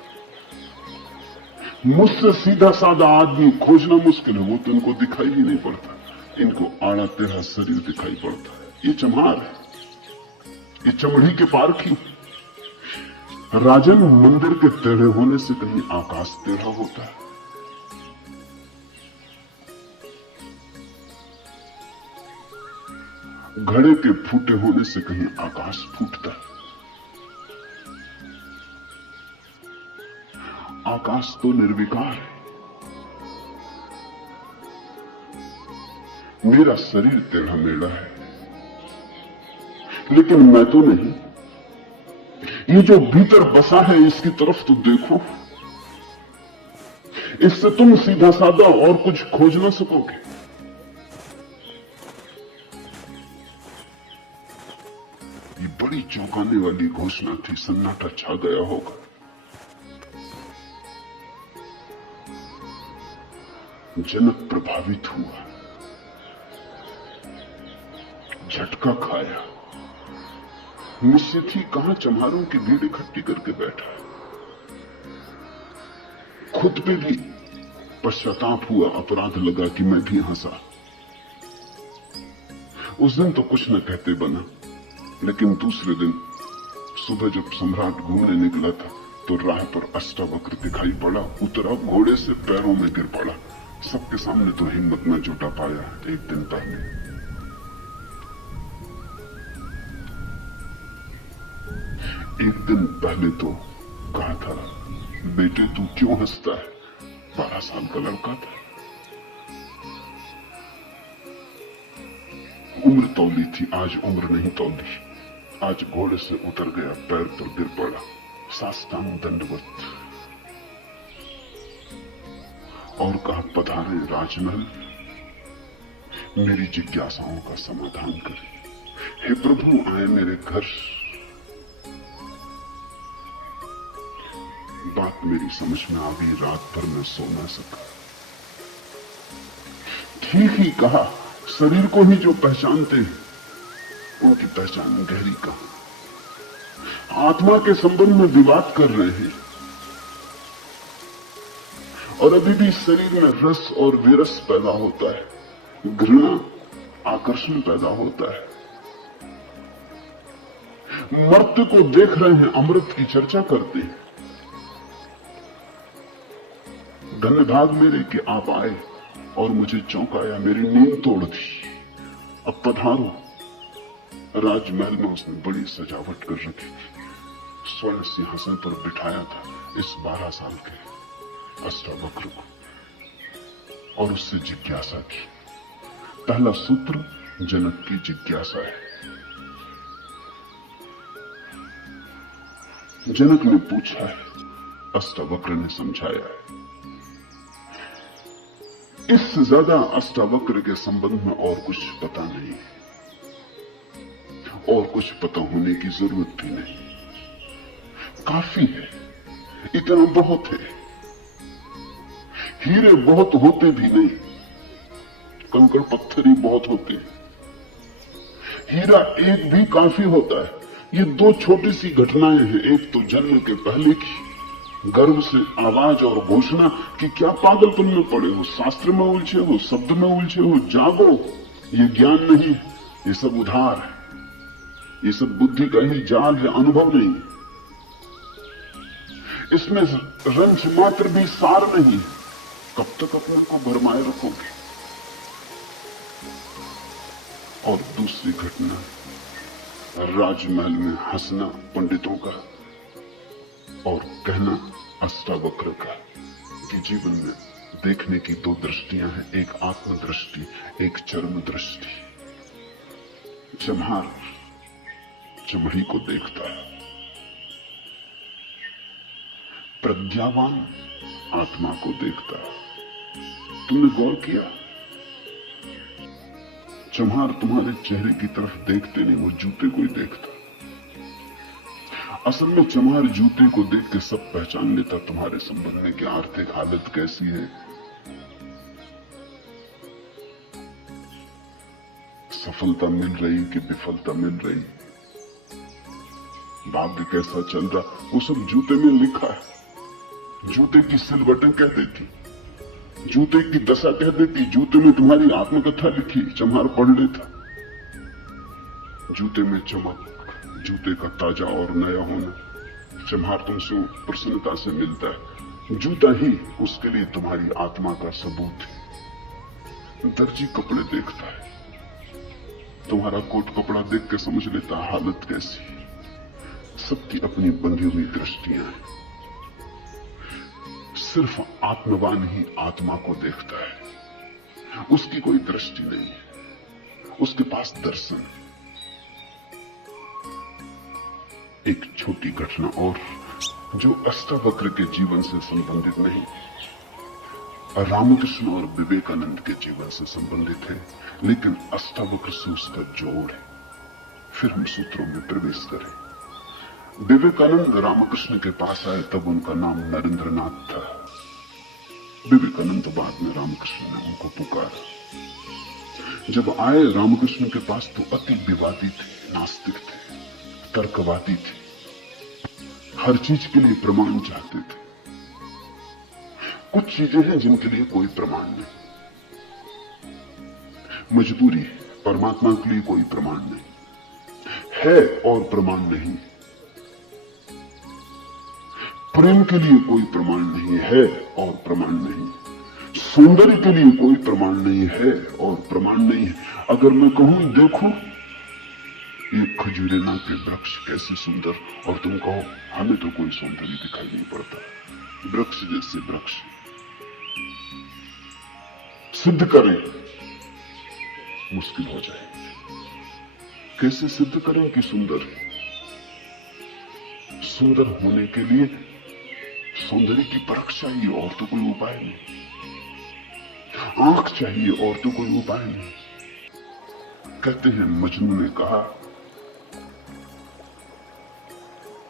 मुझसे सीधा साधा आदमी खोजना मुश्किल है, वो तो इनको दिखाई ही नहीं पड़ता। इनको आड़ा टेढ़ा शरीर दिखाई पड़ता है। ये चम्हार है, ये चमड़ी के पारखी। राजन, मंदिर के टेढ़े होने से कहीं आकाश टेढ़ा होता है। घड़े के फूटे होने से कहीं आकाश फूटता है। आकाश तो निर्विकार है, मेरा शरीर टेढ़ा मेढ़ा है, लेकिन मैं तो नहीं। ये जो भीतर बसा है इसकी तरफ तो देखो। इससे तुम सीधा साधा और कुछ खोज ना सकोगे। ये बड़ी चौंकाने वाली घोषणा थी। सन्नाटा छा गया होगा। जनक प्रभावित हुआ, झटका खाया। मुझसे थी कहां चम्हारों की भीड़ इकट्ठी करके बैठा। खुद पे भी पश्चाताप हुआ, अपराध लगा कि मैं भी हंसा। उस दिन तो कुछ न कहते बना, लेकिन दूसरे दिन सुबह जब सम्राट घूमने निकला था तो राह पर अष्टावक्र दिखाई पड़ा। उतरा, घोड़े से पैरों में गिर पड़ा। सबके सामने तो हिम्मत न जुटा पाया। एक दिन पहले तो कहा था, बेटे तू क्यों हंसता है? 12 साल का लड़का था। उम्र तौली थी, आज उम्र नहीं तौली। आज घोड़े से उतर गया, पैर पर गिर पड़ा, साष्टांग दंडवत, और कहा, पधारे राजमहल, मेरी जिज्ञासाओं का समाधान करें। हे प्रभु, आए मेरे घर। बात मेरी समझ में आ गई। रात भर मैं सो ना सका। ठीक ही कहा, शरीर को ही जो पहचानते हैं उनकी पहचान गहरी कहां। आत्मा के संबंध में विवाद कर रहे हैं और अभी भी शरीर में रस और विरस पैदा होता है, घृणा, आकर्षण पैदा होता है। मर्त्य को देख रहे हैं, अमृत की चर्चा करते हैं। धन्य भाग मेरे कि आप आए और मुझे चौंकाया, मेरी नींद तोड़ दी। अब पधारो। राजमहल में उसने बड़ी सजावट कर रखी थी। स्वर्ण सिंहासन पर बिठाया था इस 12 साल के अष्टावक्र को, और उससे जिज्ञासा की। पहला सूत्र जनक की जिज्ञासा है। जनक ने पूछा है, अष्टावक्र ने समझाया है। इससे ज्यादा अष्टावक्र के संबंध में और कुछ पता नहीं, और कुछ पता होने की जरूरत भी नहीं। काफी है, इतना बहुत है। हीरे बहुत होते भी नहीं, कंकड़ पत्थर ही बहुत होते हैं। हीरा एक भी काफी होता है। ये 2 छोटी सी घटनाएं हैं। एक तो जन्म के पहले की गर्व से आवाज और घोषणा कि क्या पागलपन में पड़े हो, शास्त्र में उलझे हो, शब्द में उलझे हो, जागो। ये ज्ञान नहीं, ये सब उधार है, ये सब बुद्धि का ही जाल है, अनुभव नहीं। इसमें रंच मात्र भी सार नहीं। कब तक अपने को भरमाए रखोगे? और दूसरी घटना, राजमहल में हंसना पंडितों का और कहना अष्टावक्र का कि जीवन में देखने की 2 दृष्टियां हैं, एक आत्मदृष्टि, एक चरम दृष्टि। चम्हार चमड़ी को देखता है, प्रज्ञावान आत्मा को देखता है। तुमने गौर किया, चम्हार तुम्हारे चेहरे की तरफ देखते नहीं, वो जूते को ही देखता। असल में चम्हार जूते को देख के सब पहचान लेता तुम्हारे संबंध में कि आर्थिक हालत कैसी है, सफलता मिल रही कि विफलता मिल रही, भाग्य कैसा चल रहा, वो सब जूते में लिखा है। जूते की सिलवटें कह देती, जूते की दशा कह देती, जूते में तुम्हारी आत्मकथा लिखी, चम्हार पढ़ लेता। जूते में चमक, जूते का ताजा और नया होना, चम्हार तुमसे प्रसन्नता से मिलता है। जूता ही उसके लिए तुम्हारी आत्मा का सबूत है। दर्जी कपड़े देखता है, तुम्हारा कोट कपड़ा देख के समझ लेता हालत कैसी। सबकी अपनी बंधी हुई दृष्टियां हैं। सिर्फ आत्मवान ही आत्मा को देखता है, उसकी कोई दृष्टि नहीं है। उसके पास दर्शन। एक छोटी घटना और जो अष्टावक्र के जीवन से संबंधित नहीं, रामकृष्ण और विवेकानंद के जीवन से संबंधित है, लेकिन अष्टावक्र से उसका जोड़ है। फिर हम सूत्रों में प्रवेश करें। विवेकानंद रामकृष्ण के पास आए तब उनका नाम नरेंद्रनाथ था। विवेकानंद बाद में रामकृष्ण ने उनको पुकारा। जब आए रामकृष्ण के पास तो अति विवादी थे, नास्तिक थे, तर्कवादी थे, हर चीज के लिए प्रमाण चाहते थे। कुछ चीजें हैं जिनके लिए कोई प्रमाण नहीं। मजबूरी है, परमात्मा के लिए कोई प्रमाण नहीं है और प्रमाण नहीं। प्रेम के लिए कोई प्रमाण नहीं है और प्रमाण नहीं। सौंदर्य के लिए कोई प्रमाण नहीं है और प्रमाण नहीं है। अगर मैं कहूं देखो ये खजूरेना के वृक्ष कैसे सुंदर, और तुम कहो हमें तो कोई सौंदर्य दिखाई नहीं पड़ता, वृक्ष जैसे वृक्ष, सिद्ध करें मुश्किल हो जाए। कैसे सिद्ध करें कि सुंदर है? सुंदर होने के लिए सौंदर्य की परख चाहिए और तो कोई उपाय नहीं। आंख चाहिए और तो कोई उपाय नहीं। कहते हैं मजनू ने कहा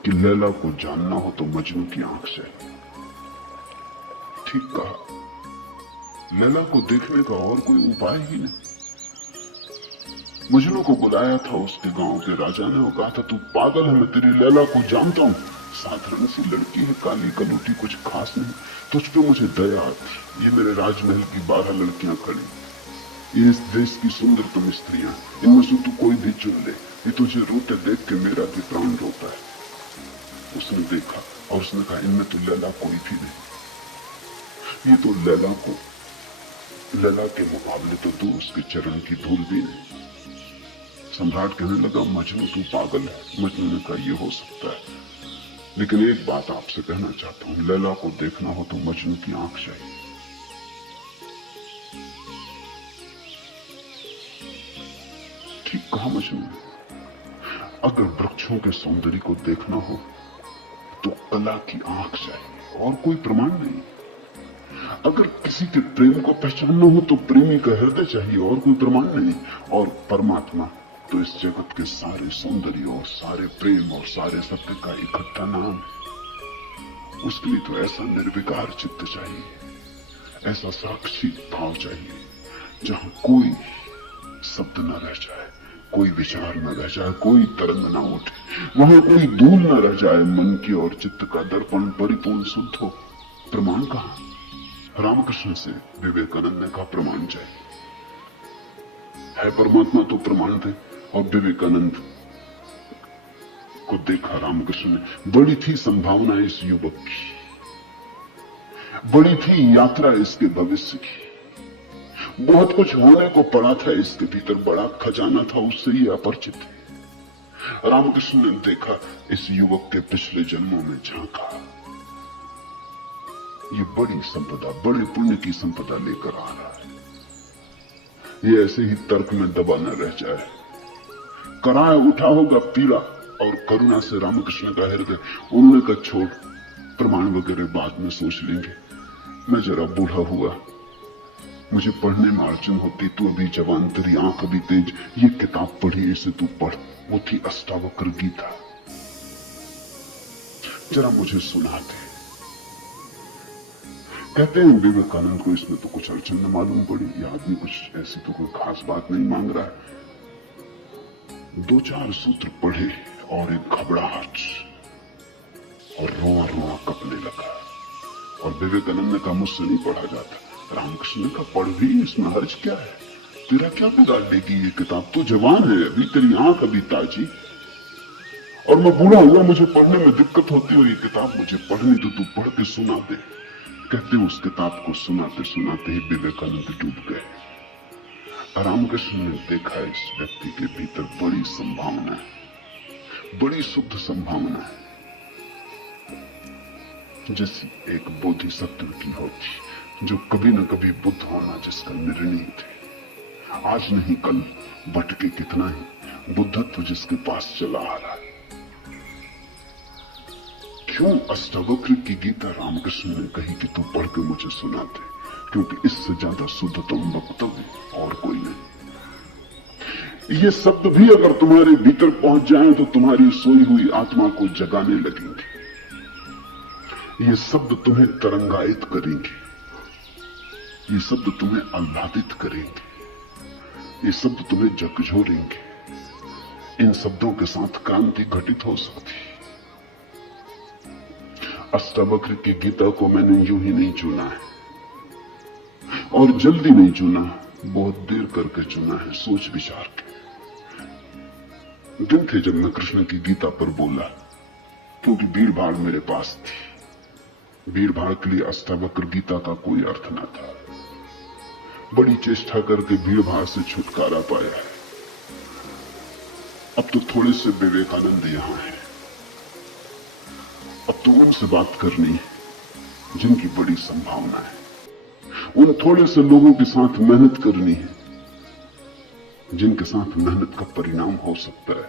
कि लैला को जानना हो तो मजनू की आंख चाहिए। ठीक कहा। लैला को देखने का और कोई उपाय ही नहीं। मजनू को बुलाया था उसके गांव के राजा ने, वो कहा था तू पागल है, मैं तेरी लैला को जानता हूं, साधारण सी लड़की है, काली कलूटी, कुछ खास नहीं, तुझ पे मुझे दया आती। ये मेरे राजमहल की 12 लड़कियां खड़ी, ये इस देश की सुंदरतम स्त्रियां, इनमें से तू कोई भी चुन ले, ये तुझे रोते देख के मेरा भी प्राण रोता है। उसने देखा और उसने कहा इनमें तो लैला कोई भी नहीं, ये तो लैला के मुकाबले तो तू उसके चरण की धूल भी नहीं। सम्राट कहने लगा मजनू तू पागल है। मजनू ने कहा ये हो सकता है, लेकिन एक बात आपसे कहना चाहता हूं, लैला को देखना हो तो मजनू की आंख चाहिए। ठीक कहा मजनू ने। अगर वृक्षों के सौंदर्य को देखना हो तो कला की आंख चाहिए और कोई प्रमाण नहीं। अगर किसी के प्रेम को पहचानना हो तो प्रेमी का हृदय चाहिए और कोई प्रमाण नहीं। और परमात्मा तो इस जगत के सारे सौंदर्य और सारे प्रेम और सारे सत्य का इकट्ठा नाम है। उसके लिए तो ऐसा निर्विकार चित्त चाहिए, ऐसा साक्षी भाव चाहिए जहां कोई शब्द न रह जाए, कोई विचार न रह जाए, कोई तरंग न उठे, वहां कोई धूल न रह जाए, मन की और चित्त का दर्पण परिपूर्ण शुद्ध हो। प्रमाण कहां? रामकृष्ण से विवेकानंद ने कहा प्रमाण चाहिए। है परमात्मा तो प्रमाण थे। और विवेकानंद को देखा रामकृष्ण ने। बड़ी थी संभावना इस युवक की, बड़ी थी यात्रा इसके भविष्य की, बहुत कुछ होने को पड़ा था इसके भीतर, बड़ा खजाना था, उससे ये अपरिचित है। रामकृष्ण ने देखा, इस युवक के पिछले जन्मों में झांका, ये बड़ी संपदा, बड़े पुण्य की संपदा लेकर आ रहा है। ये ऐसे ही तर्क में दबा न रह जाए। कराए उठा होगा पीड़ा और करुणा से रामकृष्ण का हृदय। उन्होंने कहा छोड़, प्रमाण वगैरह बाद में सोच लेंगे, मैं जरा बूढ़ा हुआ, मुझे पढ़ने में अड़चन होती, तू अभी जवान, तेरी आंख अभी तेज, ये किताब पढ़ी, इसे तू पढ़। वो थी अष्टावक्र गीता, जरा मुझे सुना दे। कहते हैं विवेकानंद को इसमें तो कुछ अड़चन न मालूम पड़ी, यह आदमी कुछ ऐसी तो कोई खास बात नहीं मांग रहा है। 2-4 सूत्र पढ़े और एक घबराहट और रोआ रोआ कपने लगा। और विवेकानंद ने कहा मुझसे नहीं पढ़ा जाता। रामकृष्ण ने कहा पढ़ भी, इसमें हर्ज क्या है, तेरा क्या बिगाड़ लेगी ये किताब, तू जवान है अभी, तेरी आंख अभी ताजी, और मैं बूढ़ा हुआ, मुझे पढ़ने में दिक्कत होती है, और ये किताब मुझे पढ़नी तो तू पढ़ के सुना दे। कहते उस किताब को सुनाते सुनाते ही विवेकानंद डूब गए। रामकृष्ण ने देखा इस व्यक्ति के भीतर बड़ी संभावना है, बड़ी शुद्ध संभावना है, जैसी एक बोधिसत्व की होती, जो कभी न कभी बुद्ध होना जिसका निर्णय थे। आज नहीं कल भटके कितना ही बुद्धत्व जिसके पास चला आ रहा है। क्यों अष्टावक्र की गीता रामकृष्ण ने कही कि तू पढ़ के मुझे सुना दे, क्योंकि इससे ज्यादा शुद्धतम वक्तव्य और कोई नहीं। ये शब्द भी अगर तुम्हारे भीतर पहुंच जाएं तो तुम्हारी सोई हुई आत्मा को जगाने लगेंगे। ये शब्द तुम्हें तरंगायित करेंगे, ये शब्द तुम्हें आह्लादित करेंगे, ये शब्द तुम्हें झकझोरेंगे। इन शब्दों के साथ क्रांति घटित हो सकती है। अष्टावक्र की गीता को मैंने यूं ही नहीं चुना है और जल्दी नहीं चुना, बहुत देर करके चुना है, सोच विचार के। दिन थे जब मैं कृष्ण की गीता पर बोला, क्योंकि भीड़ भाड़ मेरे पास थी। भीड़ भाड़ के लिए अष्टावक्र गीता का कोई अर्थ न था। बड़ी चेष्टा करके भीड़ भाड़ से छुटकारा पाया है। अब तो थोड़े से विवेकानंद यहां है। अब तो उनसे बात करनी है जिनकी बड़ी संभावना है। उन थोड़े से लोगों के साथ मेहनत करनी है जिनके साथ मेहनत का परिणाम हो सकता है।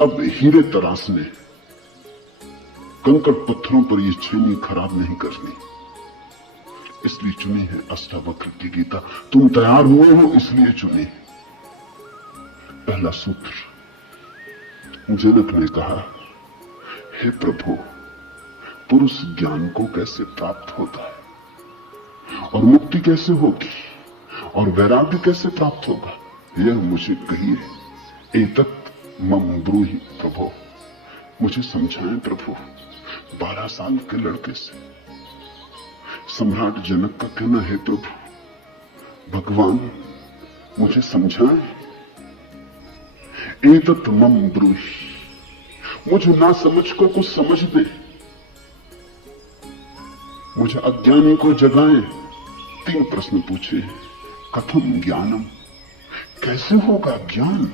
अब हीरे तराशने, कंकड़ पत्थरों पर यह छेनी खराब नहीं करनी, इसलिए चुनी है अष्टावक्र की गीता। तुम तैयार हुए हो इसलिए चुनी। पहला सूत्र, जनक ने कहा, हे प्रभु, पुरुष ज्ञान को कैसे प्राप्त होता है और मुक्ति कैसे होगी और वैराग्य कैसे प्राप्त होगा, यह मुझे कहिए। एतत् मम ब्रूहि प्रभो, मुझे समझाएं प्रभु। 12 साल के लड़के से सम्राट जनक का कहना है, प्रभु भगवान मुझे समझाएं। एतत् मम ब्रूहि, मुझे ना समझ को कुछ समझ दे, मुझे अज्ञानी को जगाए। 3 प्रश्न पूछे। कथम ज्ञानम, कैसे होगा ज्ञान?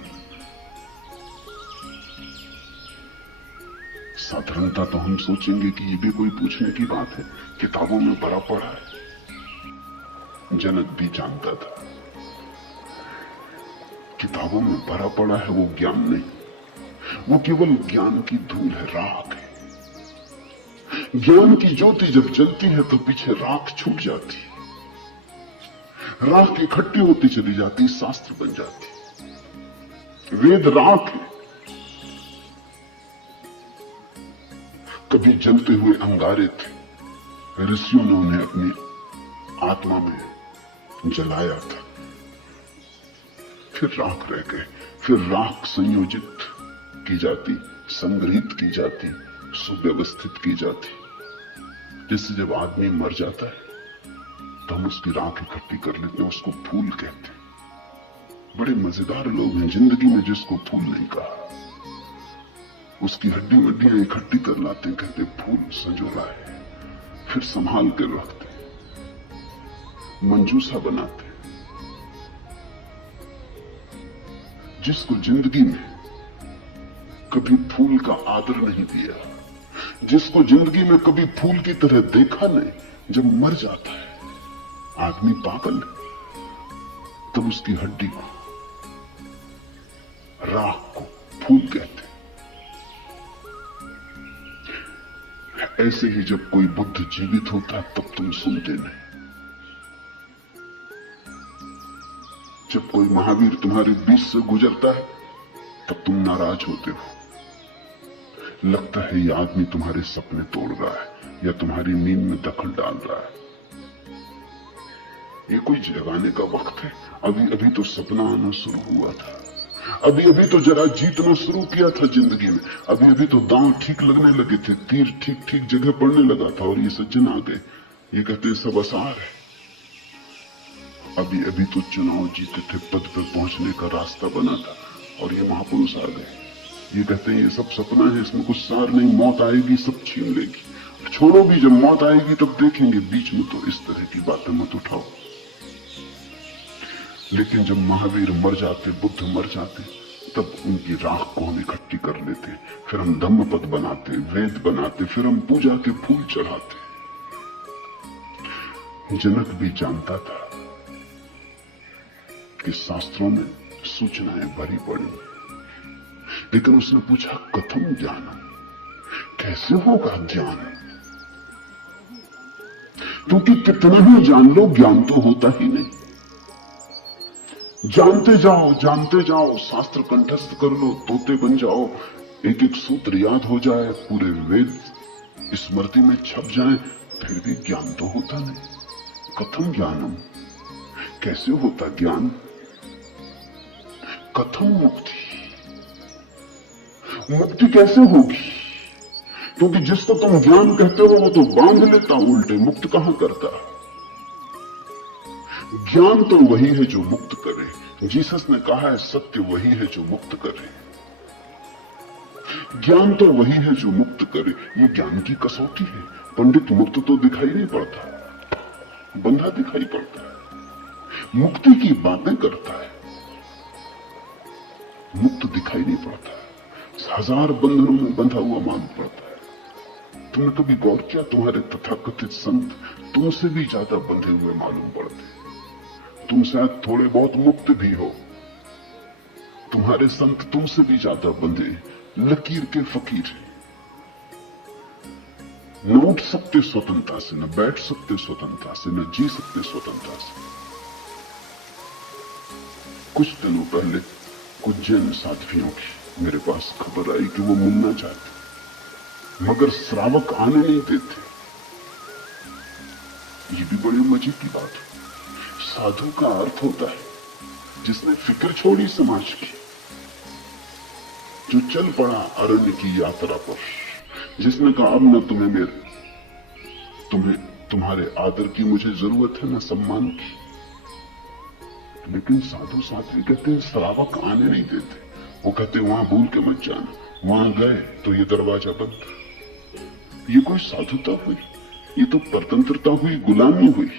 साधारणता तो हम सोचेंगे कि ये भी कोई पूछने की बात है, किताबों में पढ़ा पड़ा है। जनक भी जानता था किताबों में भरा पड़ा है वो ज्ञान नहीं, वो केवल ज्ञान की धूल है, राख है। ज्ञान की ज्योति जब जलती है तो पीछे राख छूट जाती है, राख इकट्ठी होती चली जाती, शास्त्र बन जाती। वेद राख है। कभी जलते हुए अंगारे थे, ऋषियों ने उन्हें अपनी आत्मा में जलाया था, फिर राख रह गए। फिर राख संयोजित की जाती, संग्रहित की जाती, सुव्यवस्थित की जाती। जैसे जब आदमी मर जाता है तो हम उसकी राख इकट्ठी कर लेते हैं, उसको फूल कहते हैं। बड़े मजेदार लोग हैं जिंदगी में जिसको फूल नहीं कहा। उसकी हड्डी वड्डियां इकट्ठी कर लाते, कहते फूल संजोला है, फिर संभाल कर रखते, मंजूसा बनाते। जिसको जिंदगी में कभी फूल का आदर नहीं दिया, जिसको जिंदगी में कभी फूल की तरह देखा नहीं, जब मर जाता है आदमी पागल, तब उसकी हड्डी को, राख को फूल कहते। ऐसे ही जब कोई बुद्ध जीवित होता है तब तुम सुनते नहीं। जब कोई महावीर तुम्हारे बीच से गुजरता है तब तुम नाराज होते हो। लगता है ये आदमी तुम्हारे सपने तोड़ रहा है या तुम्हारी नींद में दखल डाल रहा है। ये कोई जगाने का वक्त है? अभी अभी तो सपना आना शुरू हुआ था, अभी अभी तो जरा जीतना शुरू किया था जिंदगी में, अभी अभी तो दांव ठीक लगने लगे थे, तीर ठीक ठीक जगह पड़ने लगा था, और ये सज्जन आ गए। ये कहते सब आसार है। अभी अभी तो चुनाव जीते थे, पद पर पहुंचने का रास्ता बना था, और ये महापुरुष आ गए। ये कहते हैं ये सब सपना है, इसमें कुछ सार नहीं, मौत आएगी सब छीन लेगी। छोड़ो भी, जब मौत आएगी तब देखेंगे। बीच में तो इस तरह की बातें मत उठाओ। लेकिन जब महावीर मर जाते, बुद्ध मर जाते, तब उनकी राख को हम इकट्ठी कर लेते, फिर हम धम्मपद बनाते, वेद बनाते, फिर हम पूजा के फूल चढ़ाते। जनक भी जानता था कि शास्त्रों में सूचनाएं भरी पड़ी, लेकिन उसने पूछा कथम ज्ञानम, कैसे होगा ज्ञान? क्योंकि कितना ही जान लो ज्ञान तो होता ही नहीं। जानते जाओ, शास्त्र कंठस्थ कर लो, तोते बन जाओ, एक एक सूत्र याद हो जाए, पूरे वेद स्मृति में छप जाए, फिर भी ज्ञान तो होता नहीं। कथम ज्ञानम, कैसे होता ज्ञान? कथम मुक्ति, मुक्ति कैसे होगी? क्योंकि जिसको तुम ज्ञान कहते हो वो तो बांध लेता उल्टे, मुक्त कहां करता? ज्ञान तो वही है जो मुक्त करे। जीसस ने कहा है सत्य वही है जो मुक्त करे, ज्ञान तो वही है जो मुक्त करे। ये ज्ञान की कसौटी है। पंडित मुक्त तो दिखाई नहीं पड़ता, बंधा दिखाई पड़ता है, मुक्ति की बातें करता है, मुक्त दिखाई नहीं पड़ता, हजार बंधनों में बंधा हुआ मालूम पड़ता है। तुमने कभी गौर किया, तुम्हारे तथाकथित संत तुमसे भी ज्यादा बंधे हुए मालूम पड़ते। तुम शायद थोड़े बहुत मुक्त भी हो, तुम्हारे संत तुमसे भी ज्यादा बंधे, लकीर के फकीर, न उठ सकते स्वतंत्रता से, न बैठ सकते स्वतंत्रता से, न जी सकते स्वतंत्रता से। कुछ दिनों पहले कुछ जैन साध्वियों की मेरे पास खबर आई कि वो मिलना चाहते, मगर श्रावक आने नहीं देते। ये भी बड़ी मजे की बात है। साधु का अर्थ होता है जिसने फिक्र छोड़ी समाज की, जो चल पड़ा अरण्य की यात्रा पर, जिसने कहा अब न तुम्हारे आदर की मुझे जरूरत है, न सम्मान की। लेकिन साधु साध्वी कहते हैं श्रावक आने नहीं देते। वो कहते वहां भूल के मत जाना, वहां गए तो ये दरवाजा बंद। ये कोई साधुता हुई? ये तो परतंत्रता हुई, गुलामी हुई।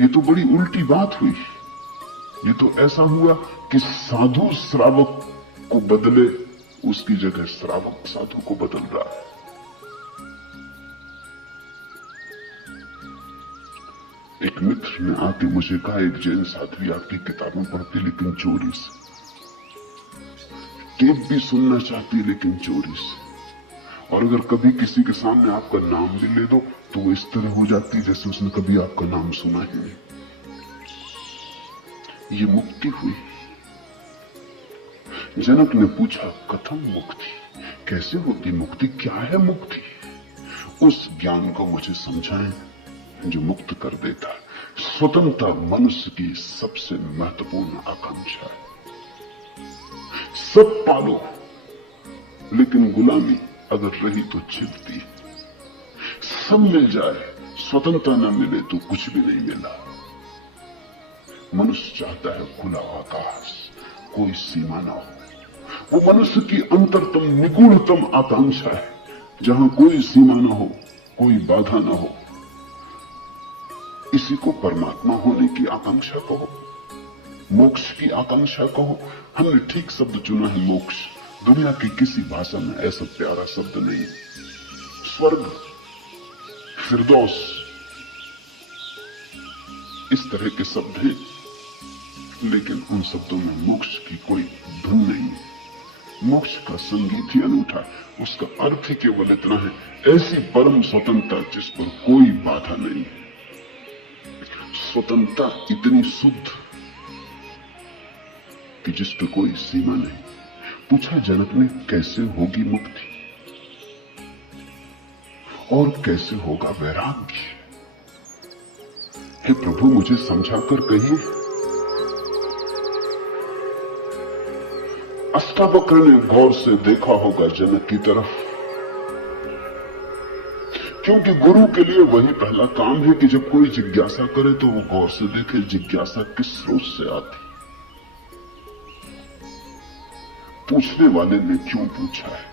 ये तो बड़ी उल्टी बात हुई। ये तो ऐसा हुआ कि साधु श्रावक को बदले, उसकी जगह श्रावक साधु को बदल रहा है। एक मित्र ने आके मुझे कहा, एक जैन साध्वी आपकी किताबें पढ़ती लेकिन चोरी से, टेप भी सुनना चाहती लेकिन चोरी से, और अगर कभी किसी के सामने आपका नाम भी ले दो तो वो इस तरह हो जाती जैसे उसने कभी आपका नाम सुना ही नहीं। ये मुक्ति हुई। जनक ने पूछा कथम मुक्ति, कैसे होती मुक्ति, क्या है मुक्ति? उस ज्ञान को मुझे समझाएं जो मुक्त कर देता है। स्वतंत्रता मनुष्य की सबसे महत्वपूर्ण आकांक्षा है। सब पालो, लेकिन गुलामी अगर रही तो छिपती। सब मिल जाए, स्वतंत्रता न मिले तो कुछ भी नहीं मिला। मनुष्य चाहता है खुला आकाश, कोई सीमा ना हो। वो मनुष्य की अंतरतम निगूढ़तम आकांक्षा है, जहां कोई सीमा ना हो, कोई बाधा ना हो। इसी को परमात्मा होने की आकांक्षा कहो, मोक्ष की आकांक्षा कहो। हमने ठीक शब्द चुना है, मोक्ष। दुनिया की किसी भाषा में ऐसा प्यारा शब्द नहीं। स्वर्ग, फिरदौस, इस तरह के शब्द हैं, लेकिन उन शब्दों में मोक्ष की कोई धुन नहीं है। मोक्ष का संगीत ही अनूठा है। उसका अर्थ ही केवल इतना है, ऐसी परम स्वतंत्रता जिस पर कोई बाधा नहीं। स्वतंत्रता इतनी शुद्ध कि जिस पर कोई सीमा नहीं। पूछा जनक ने कैसे होगी मुक्ति और कैसे होगा वैराग्य? हे प्रभु मुझे समझाकर कहिए। अष्टावक्र ने गौर से देखा होगा जनक की तरफ, क्योंकि गुरु के लिए वही पहला काम है कि जब कोई जिज्ञासा करे तो वो गौर से देखे जिज्ञासा किस स्रोत से आती, पूछने वाले ने क्यों पूछा है।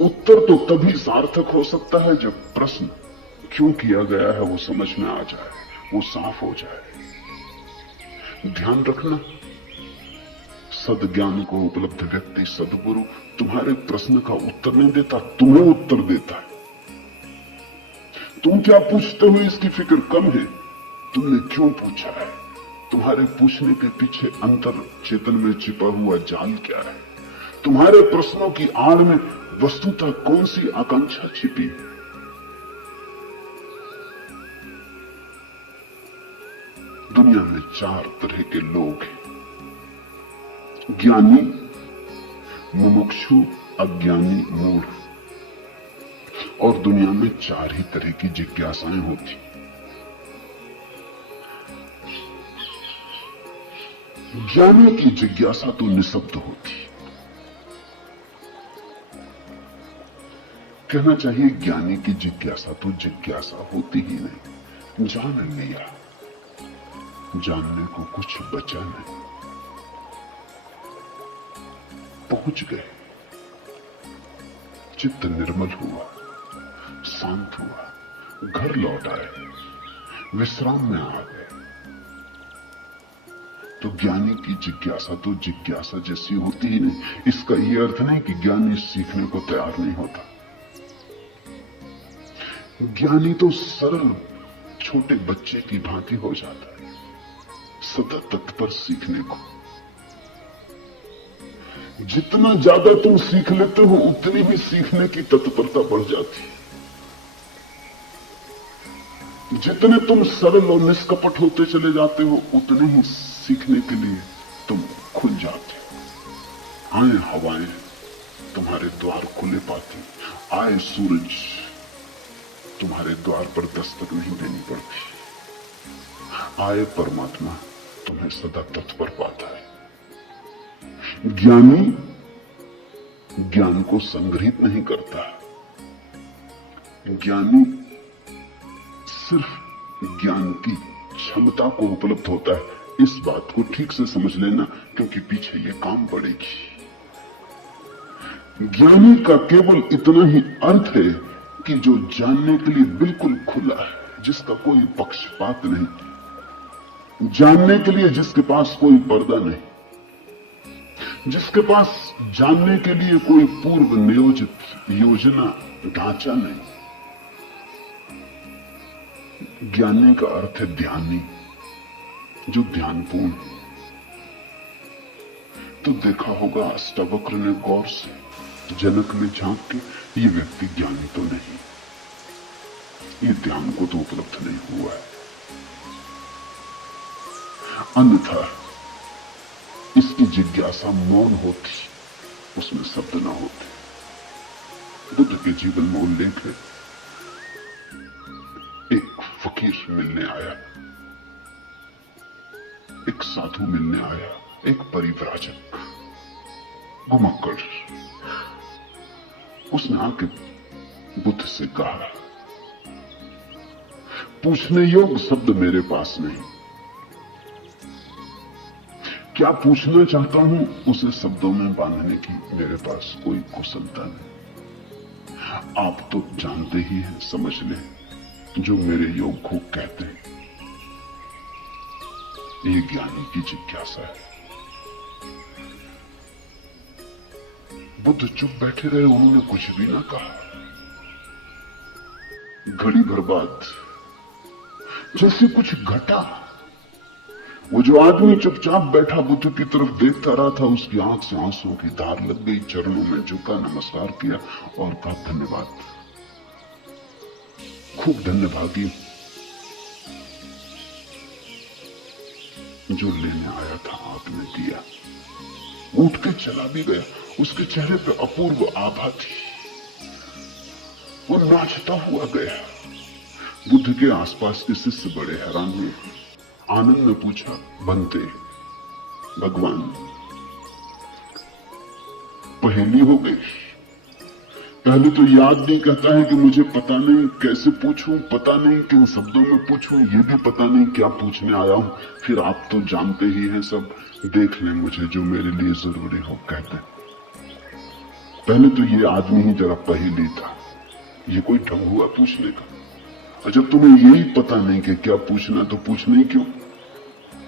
उत्तर तो तभी सार्थक हो सकता है जब प्रश्न क्यों किया गया है वो समझ में आ जाए, वो साफ हो जाए। ध्यान रखना, सद्ज्ञान को उपलब्ध व्यक्ति सद्गुरु तुम्हारे प्रश्न का उत्तर नहीं देता, तुम्हें उत्तर देता है। तुम क्या पूछते हो इसकी फिक्र कम है, तुमने क्यों पूछा है, तुम्हारे पूछने के पीछे अंतर चेतन में छिपा हुआ जाल क्या है? तुम्हारे प्रश्नों की आड़ में वस्तुतः कौन सी आकांक्षा छिपी? दुनिया में 4 तरह के लोग हैं, ज्ञानी, मुमुक्षु, अज्ञानी, मूढ़। और दुनिया में 4 ही तरह की जिज्ञासाएं होती। ज्ञानी की जिज्ञासा तो निःशब्द होती। कहना चाहिए ज्ञानी की जिज्ञासा तो जिज्ञासा होती ही नहीं। जान लिया, जानने को कुछ बचा नहीं, पहुंच गए, चित्त निर्मल हुआ, शांत हुआ, घर लौट आए, विश्राम में आ गए। तो ज्ञानी की जिज्ञासा तो जिज्ञासा जैसी होती ही नहीं। इसका यह अर्थ नहीं कि ज्ञानी सीखने को तैयार नहीं होता। ज्ञानी तो सरल छोटे बच्चे की भांति हो जाता है, सदा तत्पर सीखने को। जितना ज्यादा तुम सीख लेते हो उतनी ही सीखने की तत्परता बढ़ जाती है। जितने तुम सरल और निष्कपट होते चले जाते हो उतने ही सीखने के लिए तुम खुल जाते हो। आए हवाएं तुम्हारे द्वार खुले पाती, आए सूरज तुम्हारे द्वार पर दस्तक नहीं देनी पड़ती, आए परमात्मा तुम्हें सदा तत्पर पाता है। ज्ञानी ज्ञान को संग्रहित नहीं करता। ज्ञानी सिर्फ ज्ञान की क्षमता को उपलब्ध होता है। इस बात को ठीक से समझ लेना, क्योंकि पीछे ये काम पड़ेगी। ज्ञानी का केवल इतना ही अर्थ है कि जो जानने के लिए बिल्कुल खुला है, जिसका कोई पक्षपात नहीं, जानने के लिए जिसके पास कोई पर्दा नहीं, जिसके पास जानने के लिए कोई पूर्व नियोजित योजना ढांचा नहीं। ज्ञानी का अर्थ है ध्यानी, जो ध्यानपूर्ण। तो देखा होगा अष्टावक्र ने गौर से जनक में झांक के, ये व्यक्ति ज्ञानी तो नहीं, ये ध्यान को तो उपलब्ध नहीं हुआ है। अन्यथा इसकी जिज्ञासा मौन होती, उसमें शब्द ना होते। बुद्ध के जीवन में उल्लेख है, एक फकीर मिलने आया, एक साधु मिलने आया, एक परिव्राजक घुमक्कड़। उसने आके बुद्ध से कहा, पूछने योग्य शब्द मेरे पास नहीं, क्या पूछना चाहता हूं उसे शब्दों में बांधने की मेरे पास कोई कुशलता नहीं। आप तो जानते ही हैं, समझ लें, जो मेरे योग को कहते हैं, ये ज्ञानी की जिज्ञासा है। बुद्ध चुप बैठे रहे, उन्होंने कुछ भी ना कहा। घड़ी भर बाद जैसे कुछ घटा, वो जो आदमी चुपचाप बैठा बुद्ध की तरफ देखता रहा था, उसकी आंख से आंसुओं की धार लग गई। चरणों में झुका, नमस्कार किया और कहा, धन्यवाद, खूब धन्यवादी, जो लेने आया था आपने दिया। उठ के चला भी गया। उसके चेहरे पे अपूर्व आभा थी, वो नाचता हुआ गया। बुद्ध के आसपास के शिष्य बड़े हैरान हुए। आनंद में पूछा, बनते भगवान, पहेली हो गई। पहले तो याद नहीं, कहता है कि मुझे पता नहीं कैसे पूछूं, पता नहीं किन शब्दों में पूछूं, ये भी पता नहीं क्या पूछने आया हूं। फिर आप तो जानते ही हैं सब, देख लें मुझे जो मेरे लिए जरूरी हो, कहते। पहले तो ये आदमी ही जरा पहेली था, ये कोई ढंग हुआ पूछने का। और जब तुम्हें यही पता नहीं कि क्या पूछना, तो पूछना ही क्यों?